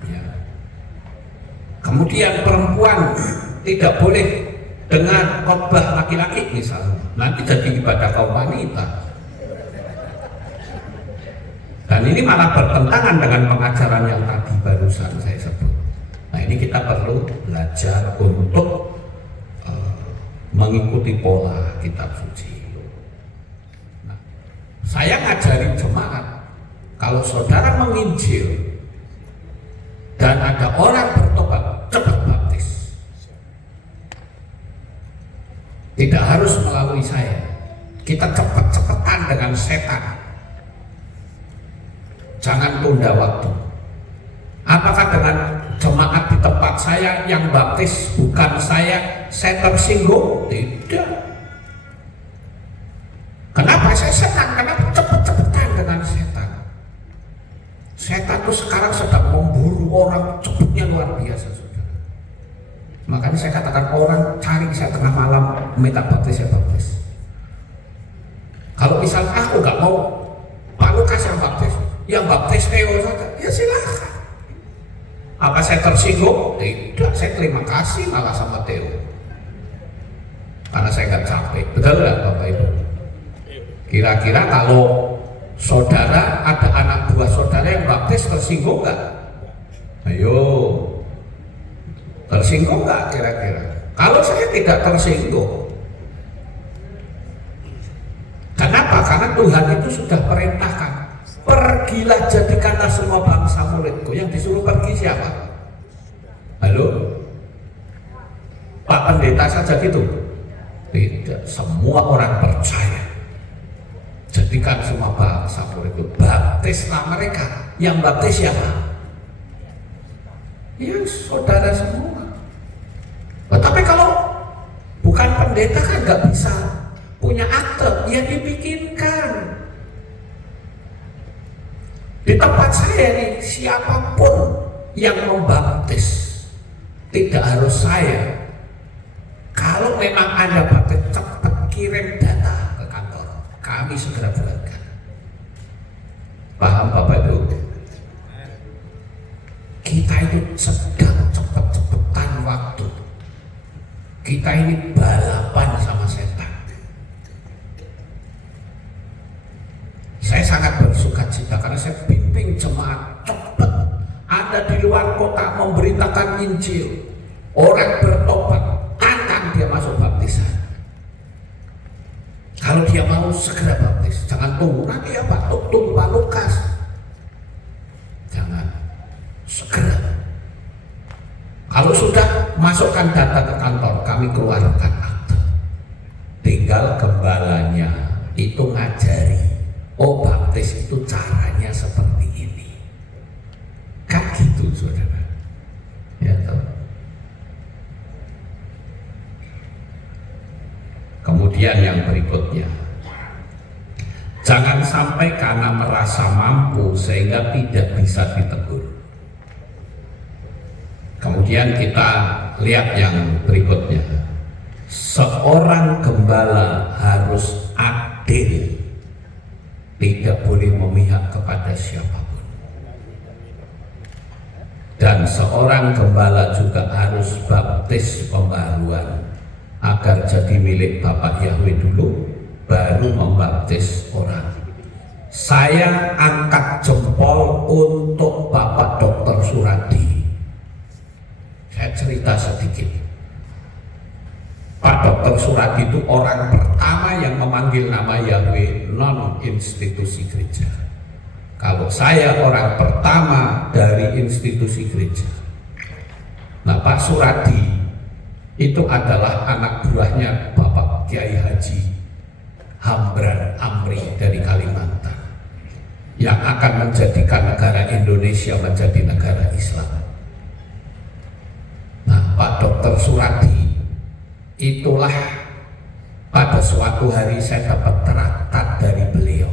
Ya. Kemudian perempuan tidak boleh dengan khotbah laki-laki misalnya, nanti jadi ibadah kaum wanita. Dan ini malah bertentangan dengan pengajaran yang tadi barusan saya sebut. Nah ini kita perlu belajar untuk mengikuti pola kitab suci. Nah, saya ngajarin jemaat, kalau saudara menginjil dan ada orang bertobat, cepat baptis. Tidak harus melalui saya. Kita cepat-cepatan dengan setan. Jangan tunda waktu. Apakah dengan jemaat di tempat saya yang baptis bukan saya tersinggung? Tidak. Kenapa saya senang? Kenapa cepet-cepetan dengan setan? Setan itu sekarang sedang memburu orang, cepetnya luar biasa, saudara. Makanya saya katakan orang cari saya tengah malam minta baptis, saya baptis. Kalau misalnya aku nggak mau, Pak Lukas yang baptis, yang baptis Theo saja, ya silakan. Apa saya tersinggung? Tidak, saya terima kasih malah sama Theo. Karena saya nggak capek, betul nggak Bapak Ibu? Kira-kira kalau saudara ada anak buah saudara yang baptis tersinggung nggak? Ayo, tersinggung nggak kira-kira? Kalau saya tidak tersinggung, kenapa? Karena Tuhan itu sudah perintahkan, pergilah jadikanlah semua bangsa muridku. Yang disuruh pergi siapa? Halo? Pak Pendeta saja gitu? Tidak, semua orang percaya. Jadikan semua bangsa muridku. Baptislah mereka. Yang baptis siapa? Ya saudara semua. Tapi kalau bukan pendeta kan nggak bisa punya akte, ya dibikinkan. Di tempat saya nih, siapapun yang membaptis, tidak harus saya. Kalau memang Anda baptis, cepat kirim data ke kantor, kami segera buatkan. Paham Bapak Ibu? Kita itu sedang cepat-cepatan waktu. Kita ini balapan sama setan. bersuka cita karena saya bimbing jemaat cepat ada di luar kota memberitakan Injil, orang bertobat, akan dia masuk baptisan. Kalau dia mau segera baptis, jangan tunggu nanti ya Pak, tunggu Pak Lukas, jangan, segera. Kalau sudah masukkan data ke kantor, kami keluarkan akte. Tinggal gembalanya itu ngajari, oh baptis itu caranya seperti ini. Kan gitu saudara. Ya toh. Kemudian yang berikutnya, jangan sampai karena merasa mampu sehingga tidak bisa ditegur. Kemudian kita lihat yang berikutnya, seorang gembala harus adil, tidak boleh memihak kepada siapapun. Dan seorang gembala juga harus baptis pembaharuan agar jadi milik Bapak Yahweh dulu, baru membaptis orang. Saya angkat jempol untuk Bapak Dr. Suradi. Saya cerita sedikit. Pak Dr. Suradi itu orang pertama yang memanggil nama Yahweh non institusi gereja. Kalau saya orang pertama dari institusi gereja. Nah, Pak Suradi itu adalah anak buahnya Bapak Kiai Haji Hamran Amri dari Kalimantan yang akan menjadikan negara Indonesia menjadi negara Islam. Nah, Pak Dr. Suradi itulah pada suatu hari saya dapat traktat dari beliau.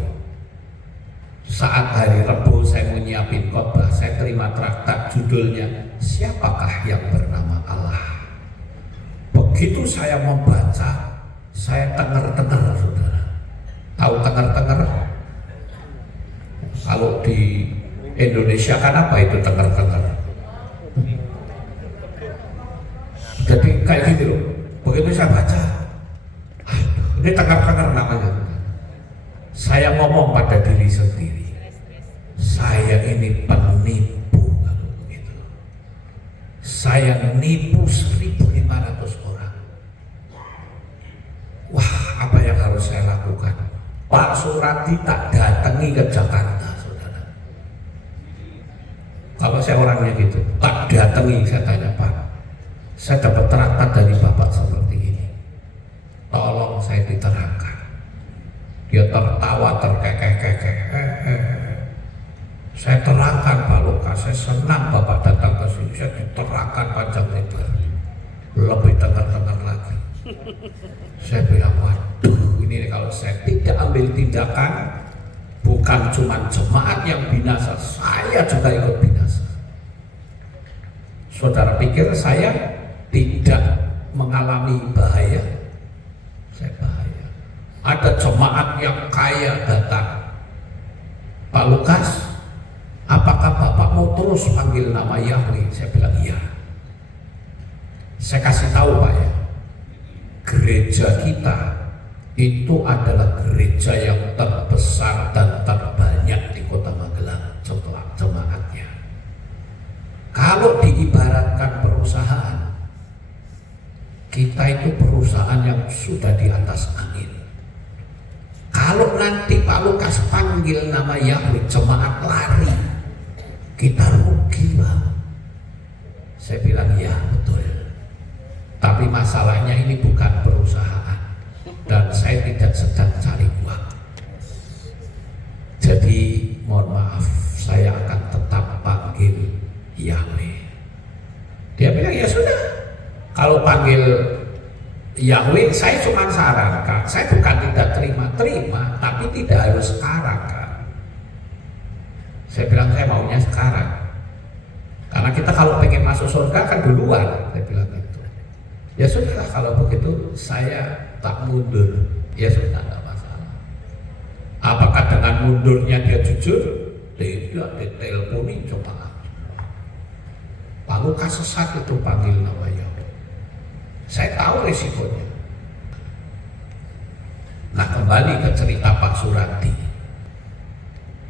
Saat hari Rabu saya menyiapin khotbah, saya terima traktat judulnya Siapakah yang bernama Allah. Begitu saya membaca, saya tengar-tengar saudara. Tahu tengar-tengar? Kalau di Indonesia kan apa itu tengar-tengar? Jadi kayak gitu loh. Begitu saya baca, ini tengar-tengar namanya. Saya ngomong pada diri sendiri, saya ini penipu kalau begitu. Saya nipu 1.500 orang. Wah, apa yang harus saya lakukan? Pak Suradi tak datangi ke Jakarta, saudara. Kalau saya orangnya gitu, tak datangi, saya tanya Pak, saya dapat traktat dari Bapak seperti ini, tolong saya diterangkan. Dia tertawa terkekeh-kekeh. Saya terangkan Pak Lukas, saya senang Bapak datang ke sini, saya diterangkan panjang lebar, lebih tengar-tengar lagi. Saya bilang, waduh, ini kalau saya tidak ambil tindakan, bukan cuma jemaat yang binasa, saya juga ikut binasa. Saudara pikir saya tidak mengalami bahaya? Saya bahaya. Ada jemaat yang kaya datang, Pak Lukas, apakah Bapak mau terus panggil nama Yahweh? Saya bilang iya. Saya kasih tahu Pak ya, gereja kita itu adalah gereja yang terbesar dan terbanyak di Kota Magelang jemaatnya. Kalau diibaratkan perusahaan, kita itu perusahaan yang sudah di atas angin. Kalau nanti Pak Lukas panggil nama Yahweh, jemaat lari, kita rugi Pak. Saya bilang ya betul. Tapi masalahnya ini bukan perusahaan dan saya tidak sedang cari uang. Jadi mohon maaf, saya akan tetap panggil Yahweh. Dia bilang ya sudah, kalau panggil Yahweh saya cuma sarankan, saya bukan tidak terima, tapi tidak harus sekarang kan. Saya bilang saya maunya sekarang, karena kita kalau pengen masuk surga kan duluan. Saya bilang gitu. Ya sudah, kalau begitu saya tak mundur. Ya sudah, tidak masalah. Apakah dengan mundurnya dia jujur? Tidak, diteleponi coba. Pak Lukas sesat itu panggil nama Yahweh. Saya tahu resikonya. Nah, kembali ke cerita Pak Suradi.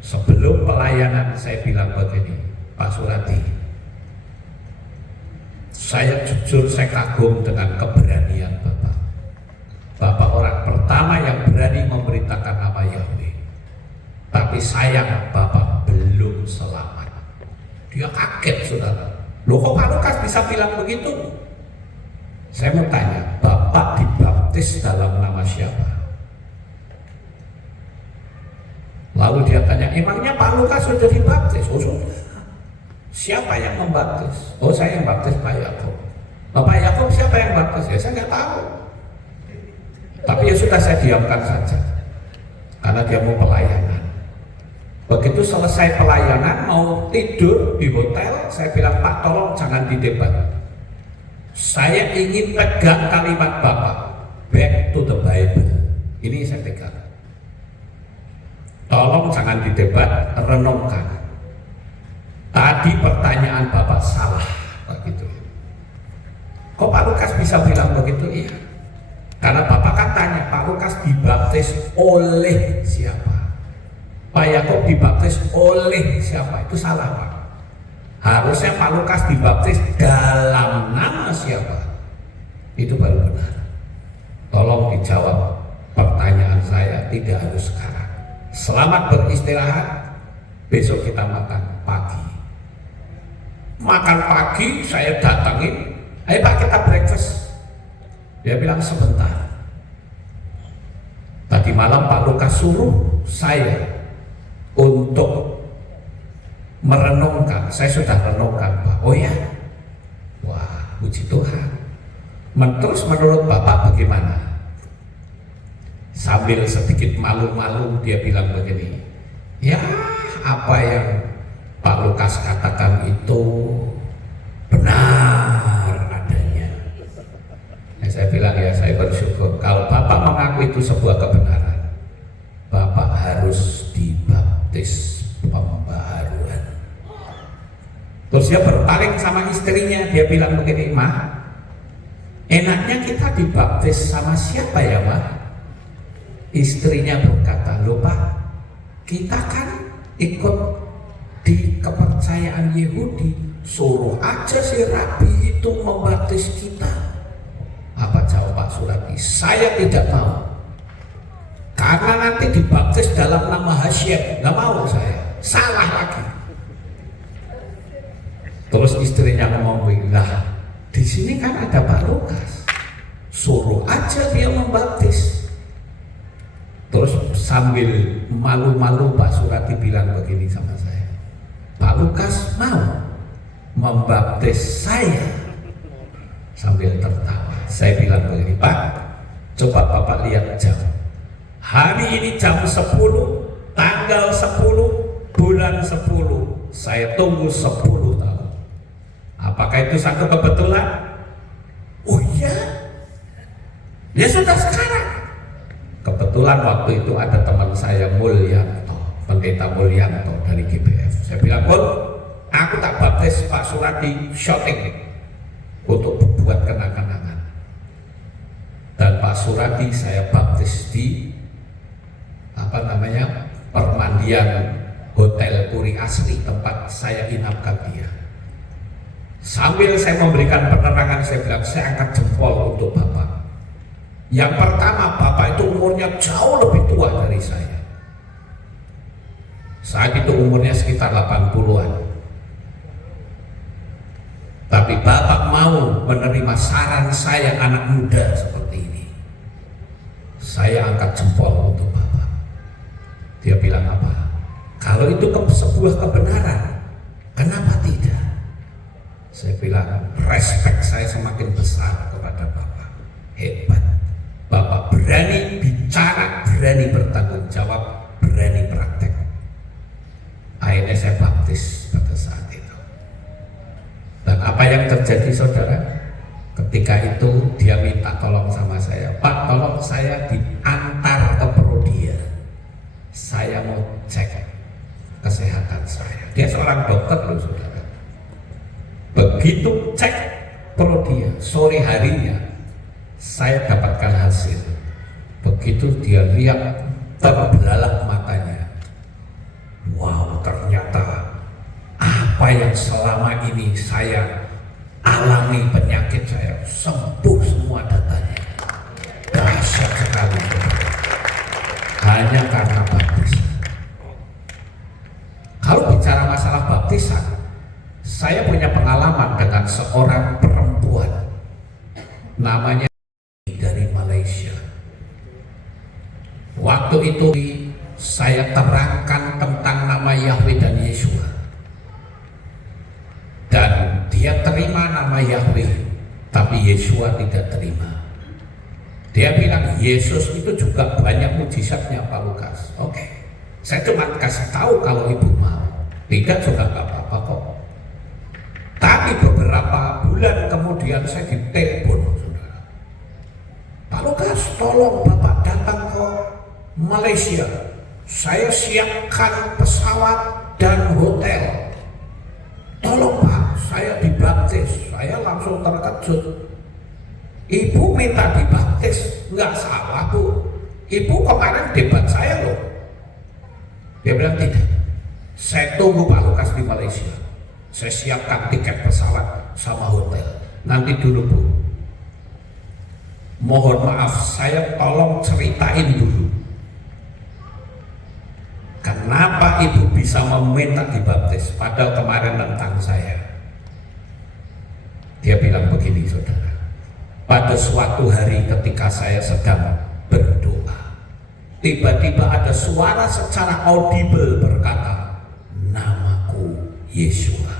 Sebelum pelayanan saya bilang begini, Pak Surati, saya jujur saya kagum dengan keberanian Bapak. Bapak orang pertama yang berani memberitakan nama Yahweh. Tapi sayang Bapak belum selamat. Dia kaget saudara. Loh kok Pak Lukas bisa bilang begitu? Saya mau tanya, Bapak dibaptis dalam nama siapa? Lalu dia tanya, emangnya Pak Lukas sudah dibaptis? Oh sudah. Siapa yang membaptis? Oh saya yang baptis Pak Yakub. Bapak Yakub siapa yang baptis? Ya saya nggak tahu. Tapi ya sudah saya diamkan saja. Karena dia mau pelayanan. Begitu selesai pelayanan mau tidur di hotel, saya bilang Pak tolong jangan didebat. Saya ingin pegang kalimat Bapak, back to the Bible. Ini saya pegang. Tolong jangan didebat, renungkan. Tadi pertanyaan Bapak salah, begitu. Kok Pak Lukas bisa bilang begitu? Iya. Karena Bapak kan tanya, Pak Lukas dibaptis oleh siapa? Pak Yakub dibaptis oleh siapa? Itu salah Pak. Harusnya Pak Lukas dibaptis dalam nama siapa? Itu baru benar. Tolong dijawab pertanyaan saya, tidak harus sekarang. Selamat beristirahat. Besok kita makan pagi. Makan pagi saya datangin, ayo Pak kita breakfast. Dia bilang sebentar. Tadi malam Pak Lukas suruh saya untuk merenungkan. Saya sudah renungkan Pak. Oh ya? Wah puji Tuhan. Terus menurut Bapak bagaimana? Sambil sedikit malu-malu dia bilang begini, ya apa yang Pak Lukas katakan itu benar adanya. Ya, saya bilang ya saya bersyukur. Kalau Bapak mengaku itu sebuah kebenaran, Bapak harus dibaptis pembaharuan. Terus dia berpaling sama istrinya, dia bilang begini, Ma, enaknya kita dibaptis sama siapa ya Ma? Istrinya berkata, loh Pak, kita kan ikut di kepercayaan Yahudi, suruh aja si Rabi itu membaptis kita. Apa jawab Pak Surati? Saya tidak mau, karena nanti dibaptis dalam nama Hasyim, nggak mau saya, salah lagi. Terus istrinya ngomong, lah di sini kan ada Pak Lukas, suruh aja dia membaptis. Terus sambil malu-malu Pak Surati bilang begini sama saya, Pak Lukas mau membaptis saya. Sambil tertawa saya bilang begini, Pak coba Bapak lihat jam, hari ini jam 10, tanggal 10, bulan 10, saya tunggu 10 tahun. Apakah itu satu kebetulan? Oh iya, ya sudah sekarang. Kebetulan waktu itu ada teman saya Mulyanto, pendeta Mulyanto dari GBF. Saya bilang, Bun, aku tak baptis Pak Surati shooting untuk buat kenang-kenangan. Dan Pak Surati saya baptis di permandian Hotel Puri Asri, tempat saya inapkan dia. Sambil saya memberikan penerangan, saya bilang, saya angkat jempol untuk Bapak. Yang pertama, Bapak itu umurnya jauh lebih tua dari saya. Saat itu umurnya sekitar 80-an. Tapi Bapak mau menerima saran saya, anak muda seperti ini. Saya angkat jempol untuk Bapak. Dia bilang apa? Kalau itu sebuah kebenaran, kenapa tidak? Saya bilang, respect saya semakin besar kepada Bapak. Hebat. Bapak berani bicara, berani bertanggung jawab, berani praktek. Akhirnya saya baptis pada saat itu. Dan apa yang terjadi saudara? Ketika itu dia minta tolong sama saya, Pak tolong saya diantar ke Prodia, saya mau cek kesehatan saya. Dia seorang dokter loh saudara. Begitu cek Prodia, sore harinya saya dapatkan hasil. Begitu dia lihat, terbelalak matanya. Wow, apa yang selama ini saya alami, penyakit saya sembuh semua datanya. Dahsyat sekali. Hanya karena baptisan. Kalau bicara masalah baptisan, saya punya pengalaman dengan seorang perempuan namanya dari Malaysia. Waktu itu saya terangkan tentang nama Yahweh dan Yeshua, dan dia terima nama Yahweh, tapi Yeshua tidak terima. Dia bilang Yesus itu juga banyak mujizatnya Pak Lukas. Oke, saya cuma kasih tahu kalau ibu mau, tidak juga nggak apa-apa kok. Tapi beberapa bulan kemudian saya ditelepon, saudara. Pak Lukas, tolong Bapak datang ke Malaysia. Saya siapkan pesawat dan hotel. Tolong Pak, saya dibaptis. Saya langsung terkejut. Ibu minta dibaptis, nggak salah Bu. Ibu kemarin debat saya loh. Dia bilang tidak. Saya tunggu Pak Lukas di Malaysia. Saya siapkan tiket pesawat sama hotel. Nanti dulu Bu. Mohon maaf, saya tolong ceritain dulu. Kenapa ibu bisa meminta dibaptis? Padahal kemarin tentang saya. Dia bilang begini, saudara. Pada suatu hari ketika saya sedang berdoa, tiba-tiba ada suara secara audible berkata, namaku Yeshua.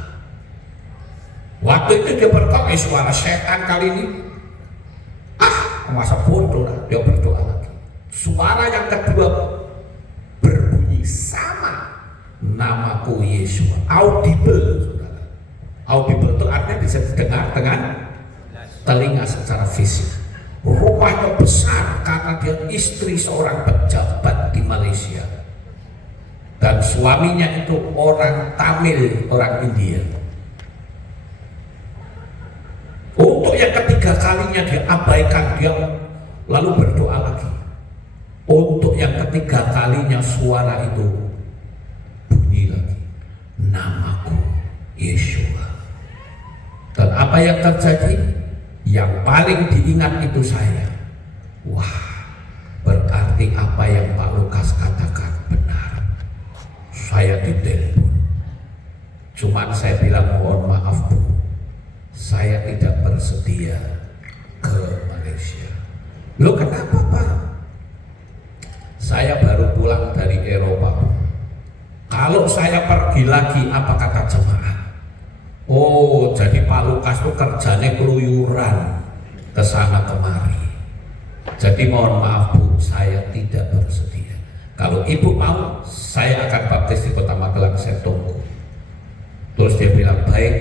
Waktu itu dia berkata, suara setan kali ini. Masa bodoh lah, dia berdoa lagi. Suara yang kedua berbunyi sama, namaku Yeshua. Audible, saudara. Audible itu artinya bisa didengar dengan telinga secara fisik. Rumahnya besar karena dia istri seorang pejabat di Malaysia, dan suaminya itu orang Tamil, orang India. Untuk yang ketiga kalinya dia abaikan, dia lalu berdoa lagi. Untuk yang ketiga kalinya suara itu bunyi lagi, namaku Yeshua. Dan apa yang terjadi? Yang paling diingat itu saya. Wah, berarti apa yang Pak Lukas katakan benar. Saya ditelepon. Cuman saya bilang mohon maaf Bu, saya tidak bersedia ke Malaysia. Loh kenapa Pak? Saya baru pulang dari Eropa. Kalau saya pergi lagi, apa kata jemaat? Oh, jadi Pak Lukas itu kerjanya keluyuran ke sana kemari. Jadi mohon maaf Bu, saya tidak bersedia. Kalau ibu mau, saya akan baptis di Kota Magelang, saya tunggu. Terus dia bilang, baik,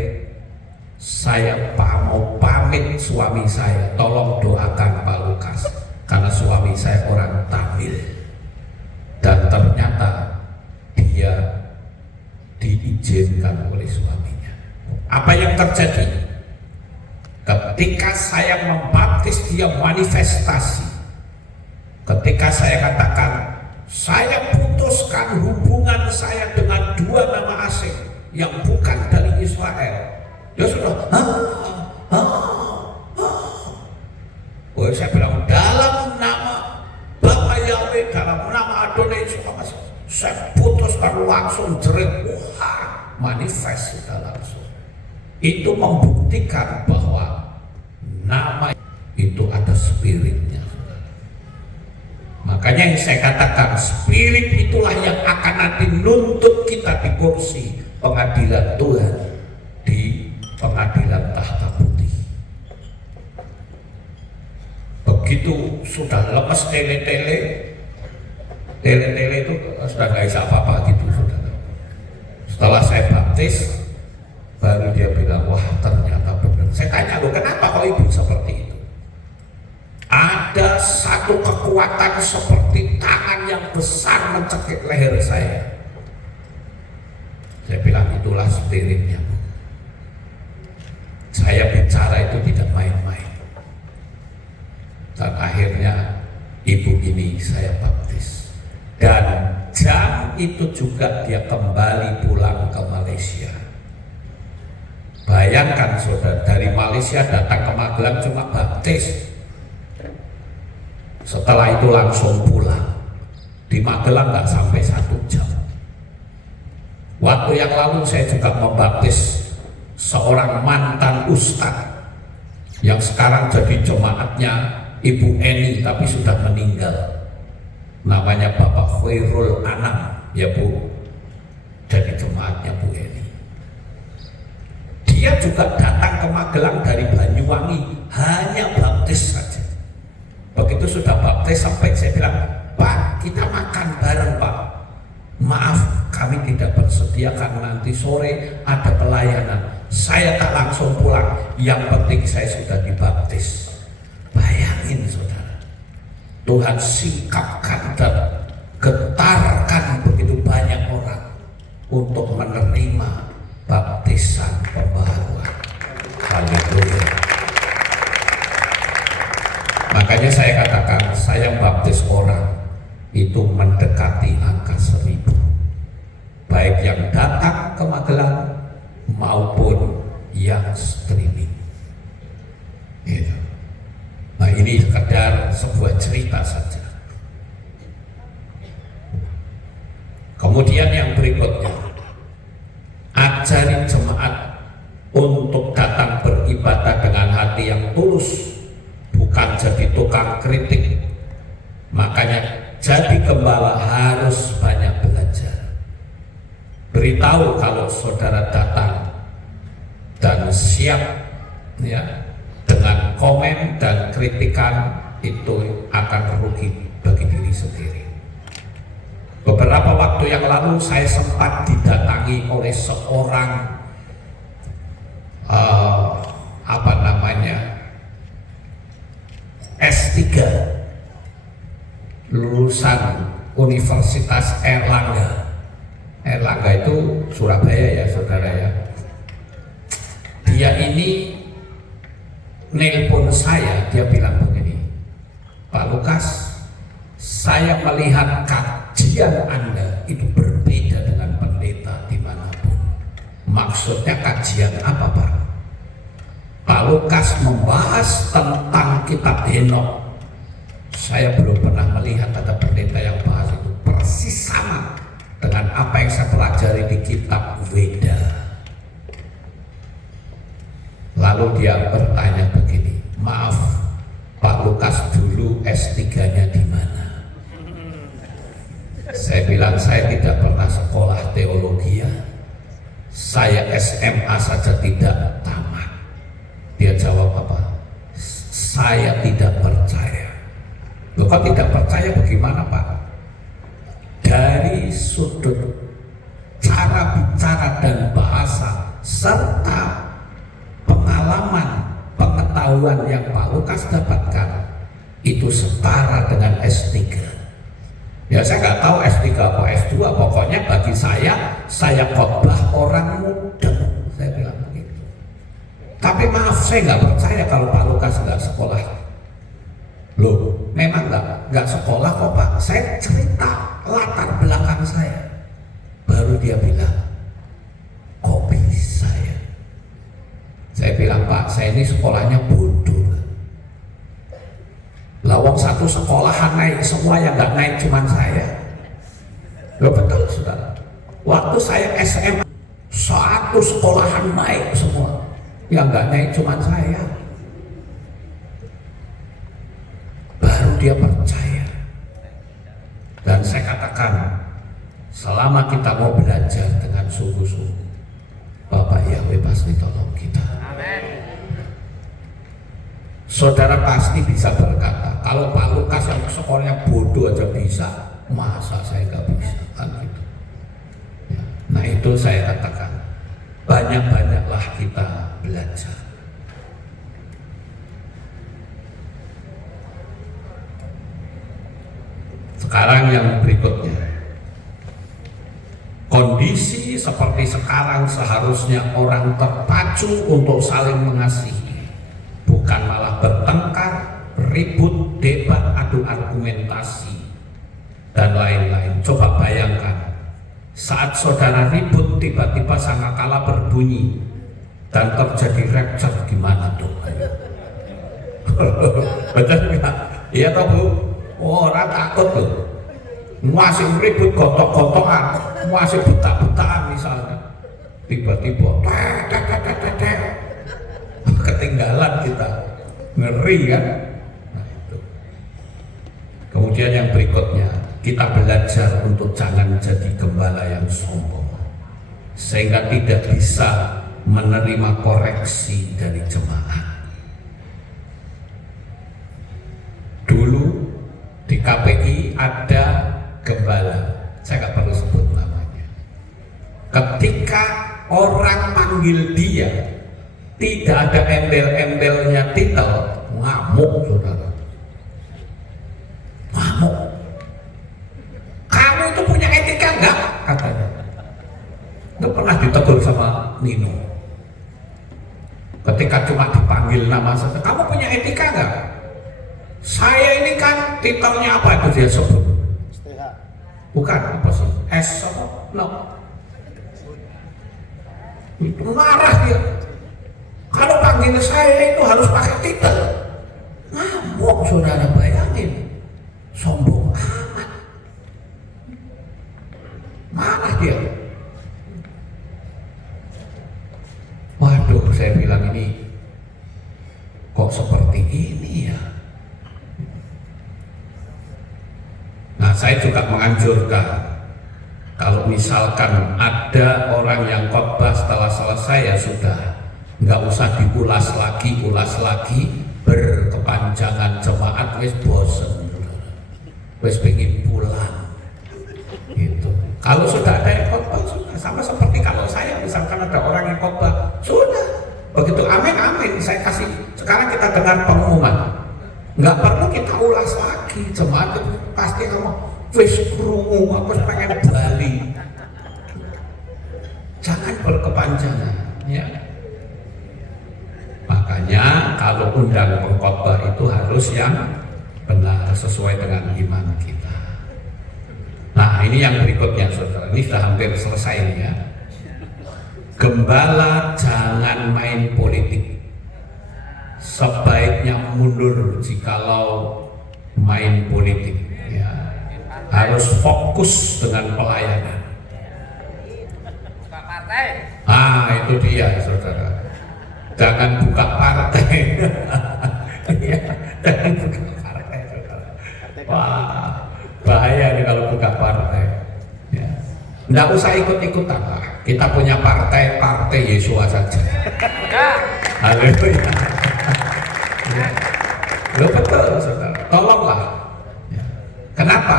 saya mau pamit suami saya, tolong doakan Pak Lukas, karena suami saya orang Tamil. Dan ternyata dia diizinkan oleh suaminya. Apa yang terjadi? Ketika saya membaptis, dia manifestasi. Ketika saya katakan, saya putuskan hubungan saya dengan dua nama asing yang bukan dari Israel. Dia sudah, saya bilang, dalam nama Bapak Yahweh, dalam nama Adonai Yesus, saya putuskan langsung jerit, wah, manifest sudah langsung. Itu membuktikan bahwa nama itu ada spiritnya. Makanya yang saya katakan, spirit itulah yang akan nanti nuntut kita di kursi pengadilan Tuhan, di pengadilan tahta putih. Begitu sudah lemes tele-tele itu sudah gak bisa apa-apa gitu, saudara. Setelah saya baptis, baru dia bilang, wah ternyata benar. Saya tanya, loh kenapa kok ibu seperti itu? Ada satu kekuatan seperti tangan yang besar mencekik leher saya. Saya bilang, itulah spiritnya Bu. Saya bicara itu tidak main-main. Dan akhirnya ibu ini saya baptis. Dan jam itu juga dia kembali pulang ke Malaysia. Bayangkan saudara, dari Malaysia datang ke Magelang cuma baptis, setelah itu langsung pulang. Di Magelang nggak sampai 1 jam. Waktu yang lalu saya juga membaptis seorang mantan ustadz yang sekarang jadi jemaatnya Ibu Eni tapi sudah meninggal. Namanya Bapak Khairul Anam, ya Bu, jadi jemaatnya Bu Eni. Dia juga datang ke Magelang dari Banyuwangi, hanya baptis saja. Begitu sudah baptis sampai saya bilang, Pak, kita makan bareng Pak. Maaf, kami tidak bersedia karena nanti sore ada pelayanan. Saya tak langsung pulang, yang penting saya sudah dibaptis. Bayangin saudara, Tuhan singkapkan dan getarkan begitu banyak orang untuk menerima baptisan pembaharuan. Haleluya. Makanya saya katakan, saya baptis orang itu mendekati angka 1000, baik yang datang ke Magelang maupun yang streaming. Gitu. Nah, ini sekedar sebuah cerita saja. Kemudian yang berikutnya, ajari jemaat untuk datang beribadah dengan hati yang tulus, bukan jadi tukang kritik. Makanya jadi gembala harus banyak belajar. Beritahu kalau saudara datang dan siap ya dengan komen dan kritikan, itu akan rugi bagi diri sendiri. Beberapa waktu yang lalu saya sempat didatangi oleh seorang S3 lulusan Universitas Erlangga. Erlangga itu Surabaya ya saudara ya. Dia ini nelpon saya, dia bilang begini, Pak Lukas, saya melihat kajian Anda itu berbeda dengan pendeta dimanapun. Maksudnya kajian apa Pak? Pak Lukas membahas tentang kitab Henok. Saya belum pernah melihat ada pendeta yang bahas itu, persis sama dengan apa yang saya pelajari di kitab Weda. Lalu dia bertanya begini, maaf Pak Lukas dulu S3-nya di mana? Saya bilang saya tidak pernah sekolah teologi ya. Saya SMA saja tidak tamat. Dia jawab apa? Saya tidak percaya. Loh, kok tidak percaya bagaimana Pak? Dari sudut cara bicara dan bahasa serta pengalaman, pengetahuan yang Pak Lukas dapatkan itu setara dengan S3. Ya saya nggak tahu S3 atau S2, pokoknya bagi saya khotbah orang muda. Saya bilang begitu. Tapi maaf, saya nggak percaya kalau Pak Lukas nggak sekolah. Loh, memang nggak sekolah kok Pak. Saya cerita latar belakang saya. Baru dia bilang, kok bisa ya? Saya bilang, Pak, saya ini sekolahnya bodoh. Lawang satu sekolahan naik semua, yang nggak naik cuma saya. Loh betul saudara. Waktu saya SMA, satu sekolahan naik semua, yang nggak naik cuma saya. Baru dia percaya. Dan saya katakan, selama kita mau belajar dengan sungguh-sungguh, Bapak Yahweh pasti tolong kita. Amin. Saudara pasti bisa berkata, kalau Pak Lukas yang sekolahnya bodoh aja bisa, masa saya nggak bisa kan gitu. Ya. Nah itu saya katakan, banyak-banyaklah kita belajar. Sekarang yang berikutnya, kondisi seperti sekarang seharusnya orang terpacu untuk saling mengasihi, bukan malah bertengkar, ribut, debat, adu argumentasi, dan lain-lain. Coba bayangkan, saat saudara ribut tiba-tiba sangkakala berbunyi, dan terjadi rapture gimana tuh? Betul nggak? Iya toh Bu? Oh, orang takut tuh, masih ribut gontok-gontokan, masih buta-butaan misalnya, tiba-tiba ketinggalan kita, ngeri kan? Nah, itu. Kemudian yang berikutnya, kita belajar untuk jangan jadi gembala yang sombong, sehingga tidak bisa menerima koreksi dari jemaat. Dulu di KPI ada gembala, saya nggak perlu sebut namanya. Ketika orang panggil dia, tidak ada embel-embelnya titel, ngamuk saudara, ngamuk. Kamu itu punya etika nggak? Katanya. Itu pernah ditegur sama Nino. Ketika cuma dipanggil nama saja, kamu punya etika nggak? Saya ini kan titelnya apa itu dia sebut? Bukan apa sih? S apa? No. Itu marah dia. Kalau panggil saya itu harus pakai titel. Ngamuk saudara, bayangin. Sombong amat. Marah dia. Waduh, saya bilang ini kok seperti ini ya. Nah, saya juga menganjurkan kalau misalkan ada orang yang khotbah setelah selesai, ya sudah, nggak usah diulas lagi, berkepanjangan, jemaat wis bosen, wis pengen pulang gitu. Kalau sudah ada yang khotbah, sudah, sama seperti kalau saya misalkan ada orang yang khotbah, sudah, begitu amin amin saya kasih. Sekarang kita dengar pengumuman, nggak perlu kita ulas lagi, jemaat itu pasti ngomong wis krungu, aku pengen bali. Jangan berkepanjangan ya. Makanya kalau undang pengkhotbah itu harus yang benar, sesuai dengan iman kita. Nah, ini yang berikutnya saudara, ini sudah hampir selesai ini ya. Gembala jangan main politik, sebaiknya mundur jikalau main politik ya. Harus fokus dengan pelayanan. Buka partai. Ah, itu dia saudara, jangan buka partai. Jangan buka partai saudara. Wah, bahaya nih kalau buka partai ya. Nggak usah ikut-ikutan lah, kita punya partai Yesua saja. Haleluya. Lo betul saudara, tolonglah ya. Kenapa?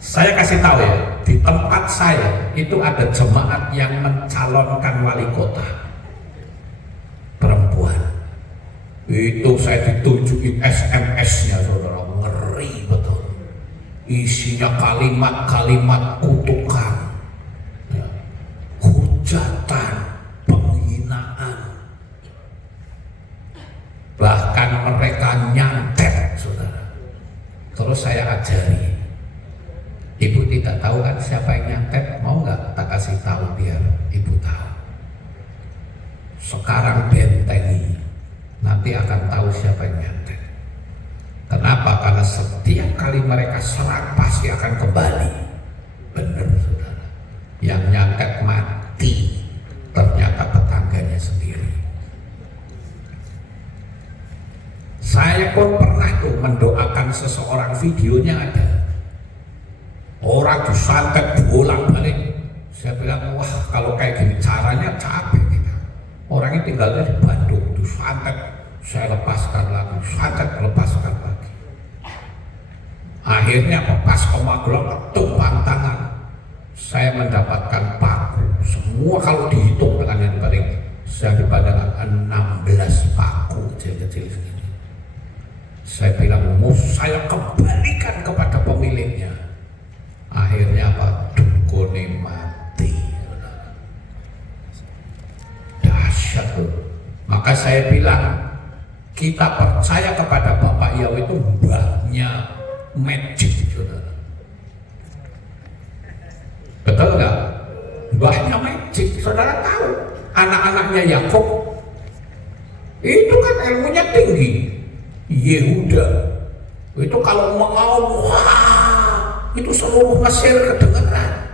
Saya kasih tahu ya, di tempat saya itu ada jemaat yang mencalonkan wali kota perempuan. Itu saya ditunjukin SMS-nya saudara, ngeri betul. Isinya kalimat-kalimat kutukan ya, hujatan, penghinaan, bahkan mereka nyantet saudara. Terus saya ajari, ibu tidak tahu kan siapa yang nyantet, mau nggak tak kasih tahu biar ibu tahu. Sekarang bentengi, nanti akan tahu siapa yang nyantet. Kenapa? Karena setiap kali mereka serang pasti akan kembali. Benar saudara, yang nyantet mati ternyata tetangganya sendiri. Saya pun pernah tuh mendoakan seseorang, videonya ada. Orang disantet bolak-balik. Saya bilang, wah kalau kayak gini caranya capek kita. Orangnya tinggalnya di Bandung, disantet, saya lepaskan lagi, santet, lepaskan lagi. Akhirnya pas Magelang tumpang tangan, saya mendapatkan paku. Semua kalau dihitung dengan yang paling, saya dipandangkan 16 paku kecil-kecil segini. Saya bilang, mau saya kembalikan kepada pemiliknya. Akhirnya apa? Dukune mati. Dahsyat tuh. Maka saya bilang, kita percaya kepada Bapak Yao itu mbahnya magic saudara. Betul nggak? Mbahnya magic, saudara tahu. anak-anaknya Yakub itu kan ilmunya tinggi. Yehuda itu kalau mau, wah, itu seluruh Mesir kedengeran.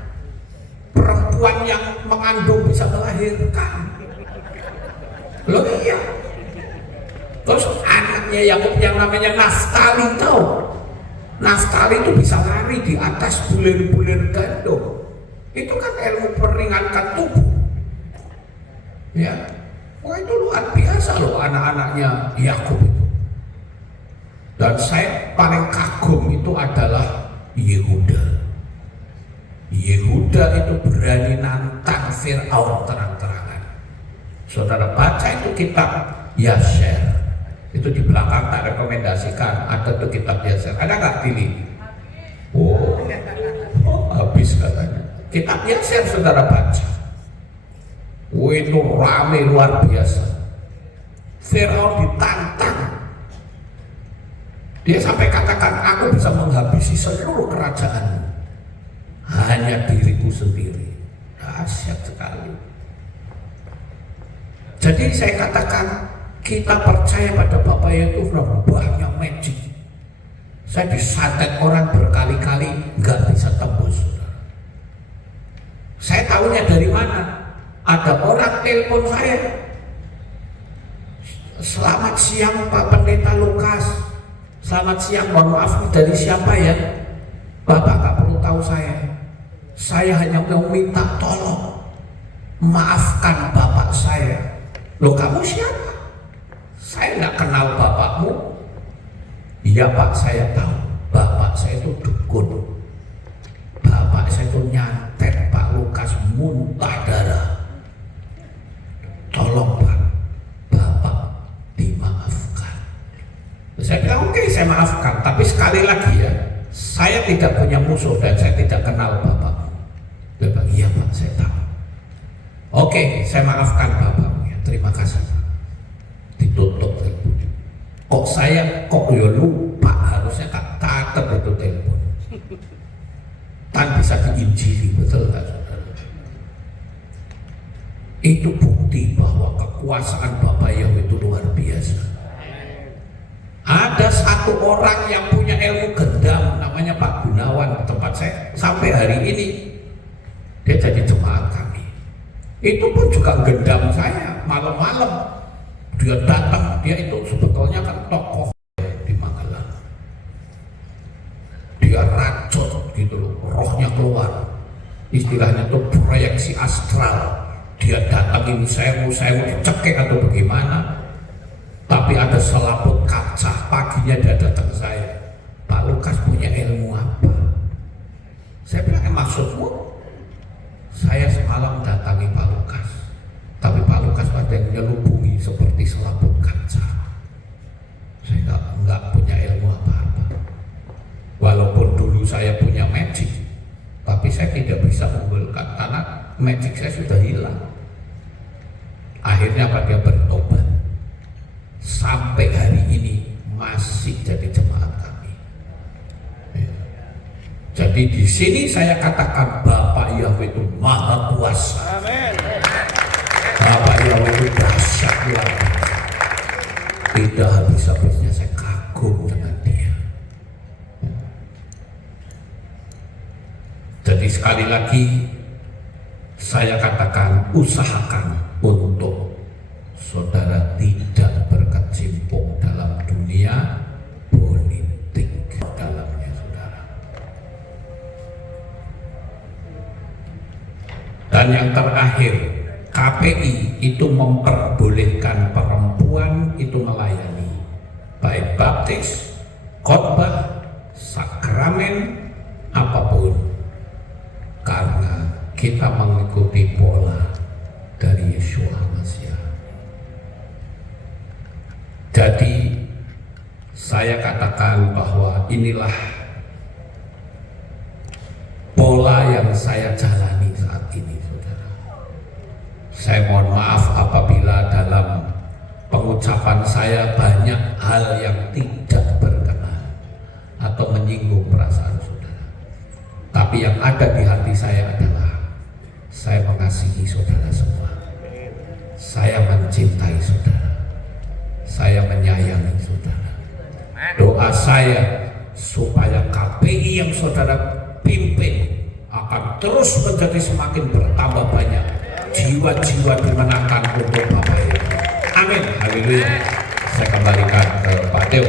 Perempuan yang mengandung bisa melahirkan. Loh iya. Terus anaknya Yakub yang namanya Naftali, tahu? Naftali itu bisa lari di atas bulir-bulir gandum. Itu kan ilmu meringankan tubuh. Ya, wah itu luar biasa loh anak-anaknya Yakub itu. Dan saya paling kagum itu adalah Yehuda. Yehuda itu berani nantang Fir'aun terang-terangan. Saudara baca itu kitab Yasher, itu di belakang tak rekomendasikan, ada tuh kitab Yasher, ada nggak pilih? Oh, habis katanya. Kitab Yasher saudara baca, oh itu rame luar biasa. Fir'aun ditantang. Dia sampai katakan, aku bisa menghabisi seluruh kerajaan, hanya diriku sendiri. Dahsyat sekali. Jadi saya katakan, kita percaya pada Bapak itu banyak magic. Saya disantet orang berkali-kali nggak bisa tembus. Saya tahunya dari mana? Ada orang telepon saya, selamat siang Pak Pendeta Lukas. Selamat siang, mohon maaf dari siapa ya? Bapak gak perlu tahu saya. Saya hanya mau minta tolong, maafkan bapak saya. Loh kamu siapa? Saya nggak kenal bapakmu. Iya Pak, saya tahu. Bapak saya itu dukun. Bapak saya itu nyantet Pak Lukas muntah darah. Tolong Pak, Bapak dimaafkan. Saya bilang oke, saya maafkan. Tapi sekali lagi ya, saya tidak punya musuh dan saya tidak kenal Bapak. Dia bilang iya Pak, saya tahu. Oke, saya maafkan Bapak. Ya, terima kasih Pak. Ditutup telepon. Kok saya kok ya lupa, harusnya Kak catat itu telepon. Tan bisa diinjili, betul nggak saudara? Itu bukti bahwa kekuasaan Bapak Yahweh itu luar biasa. Ada satu orang yang punya ilmu gendam, namanya Pak Gunawan, tempat saya sampai hari ini. Dia jadi jemaat kami. Itu pun juga gendam saya malam-malam. Dia datang, dia itu sebetulnya kan tokoh di Magelang. Dia racun gitu loh, rohnya keluar. Istilahnya itu proyeksi astral. Dia datangin saya mau dicekik atau bagaimana. Tapi ada selaput kaca, paginya dia datang saya. Pak Lukas punya ilmu apa? Saya bilang, maksudmu? Saya semalam datangi Pak Lukas, tapi Pak Lukas ada yang menyelubungi seperti selaput kaca. Saya nggak punya ilmu apa-apa. Walaupun dulu saya punya magic, tapi saya tidak bisa menggolkan karena magic saya sudah hilang. Akhirnya Pak dia bertobat. Sampai hari ini masih jadi jemaat kami. Jadi di sini saya katakan Bapak Yahweh itu maha kuasa. Amin. Bapak Yahweh itu dahsyat luar biasa. Tidak habis-habisnya saya kagum dengan dia. Jadi sekali lagi saya katakan, usahakan untuk saudara tidak berkecimpung dalam dunia politik dalamnya saudara. Dan yang terakhir, KPI itu memperbolehkan perempuan itu melayani baik baptis, khotbah, sakramen, apapun, karena kita mengikuti pola dari Yeshua Masya. Jadi saya katakan bahwa inilah pola yang saya jalani saat ini saudara. Saya mohon maaf apabila dalam pengucapan saya banyak hal yang tidak berkenan atau menyinggung perasaan saudara. Tapi yang ada di hati saya adalah saya mengasihi saudara semua. Saya mencintai saudara, saya menyayangi saudara. Doa saya supaya KPI yang saudara pimpin akan terus menjadi semakin bertambah banyak, jiwa-jiwa dimenangkan untuk Bapak Ibu. Amin, haleluya. Saya kembalikan ke Pak Teo.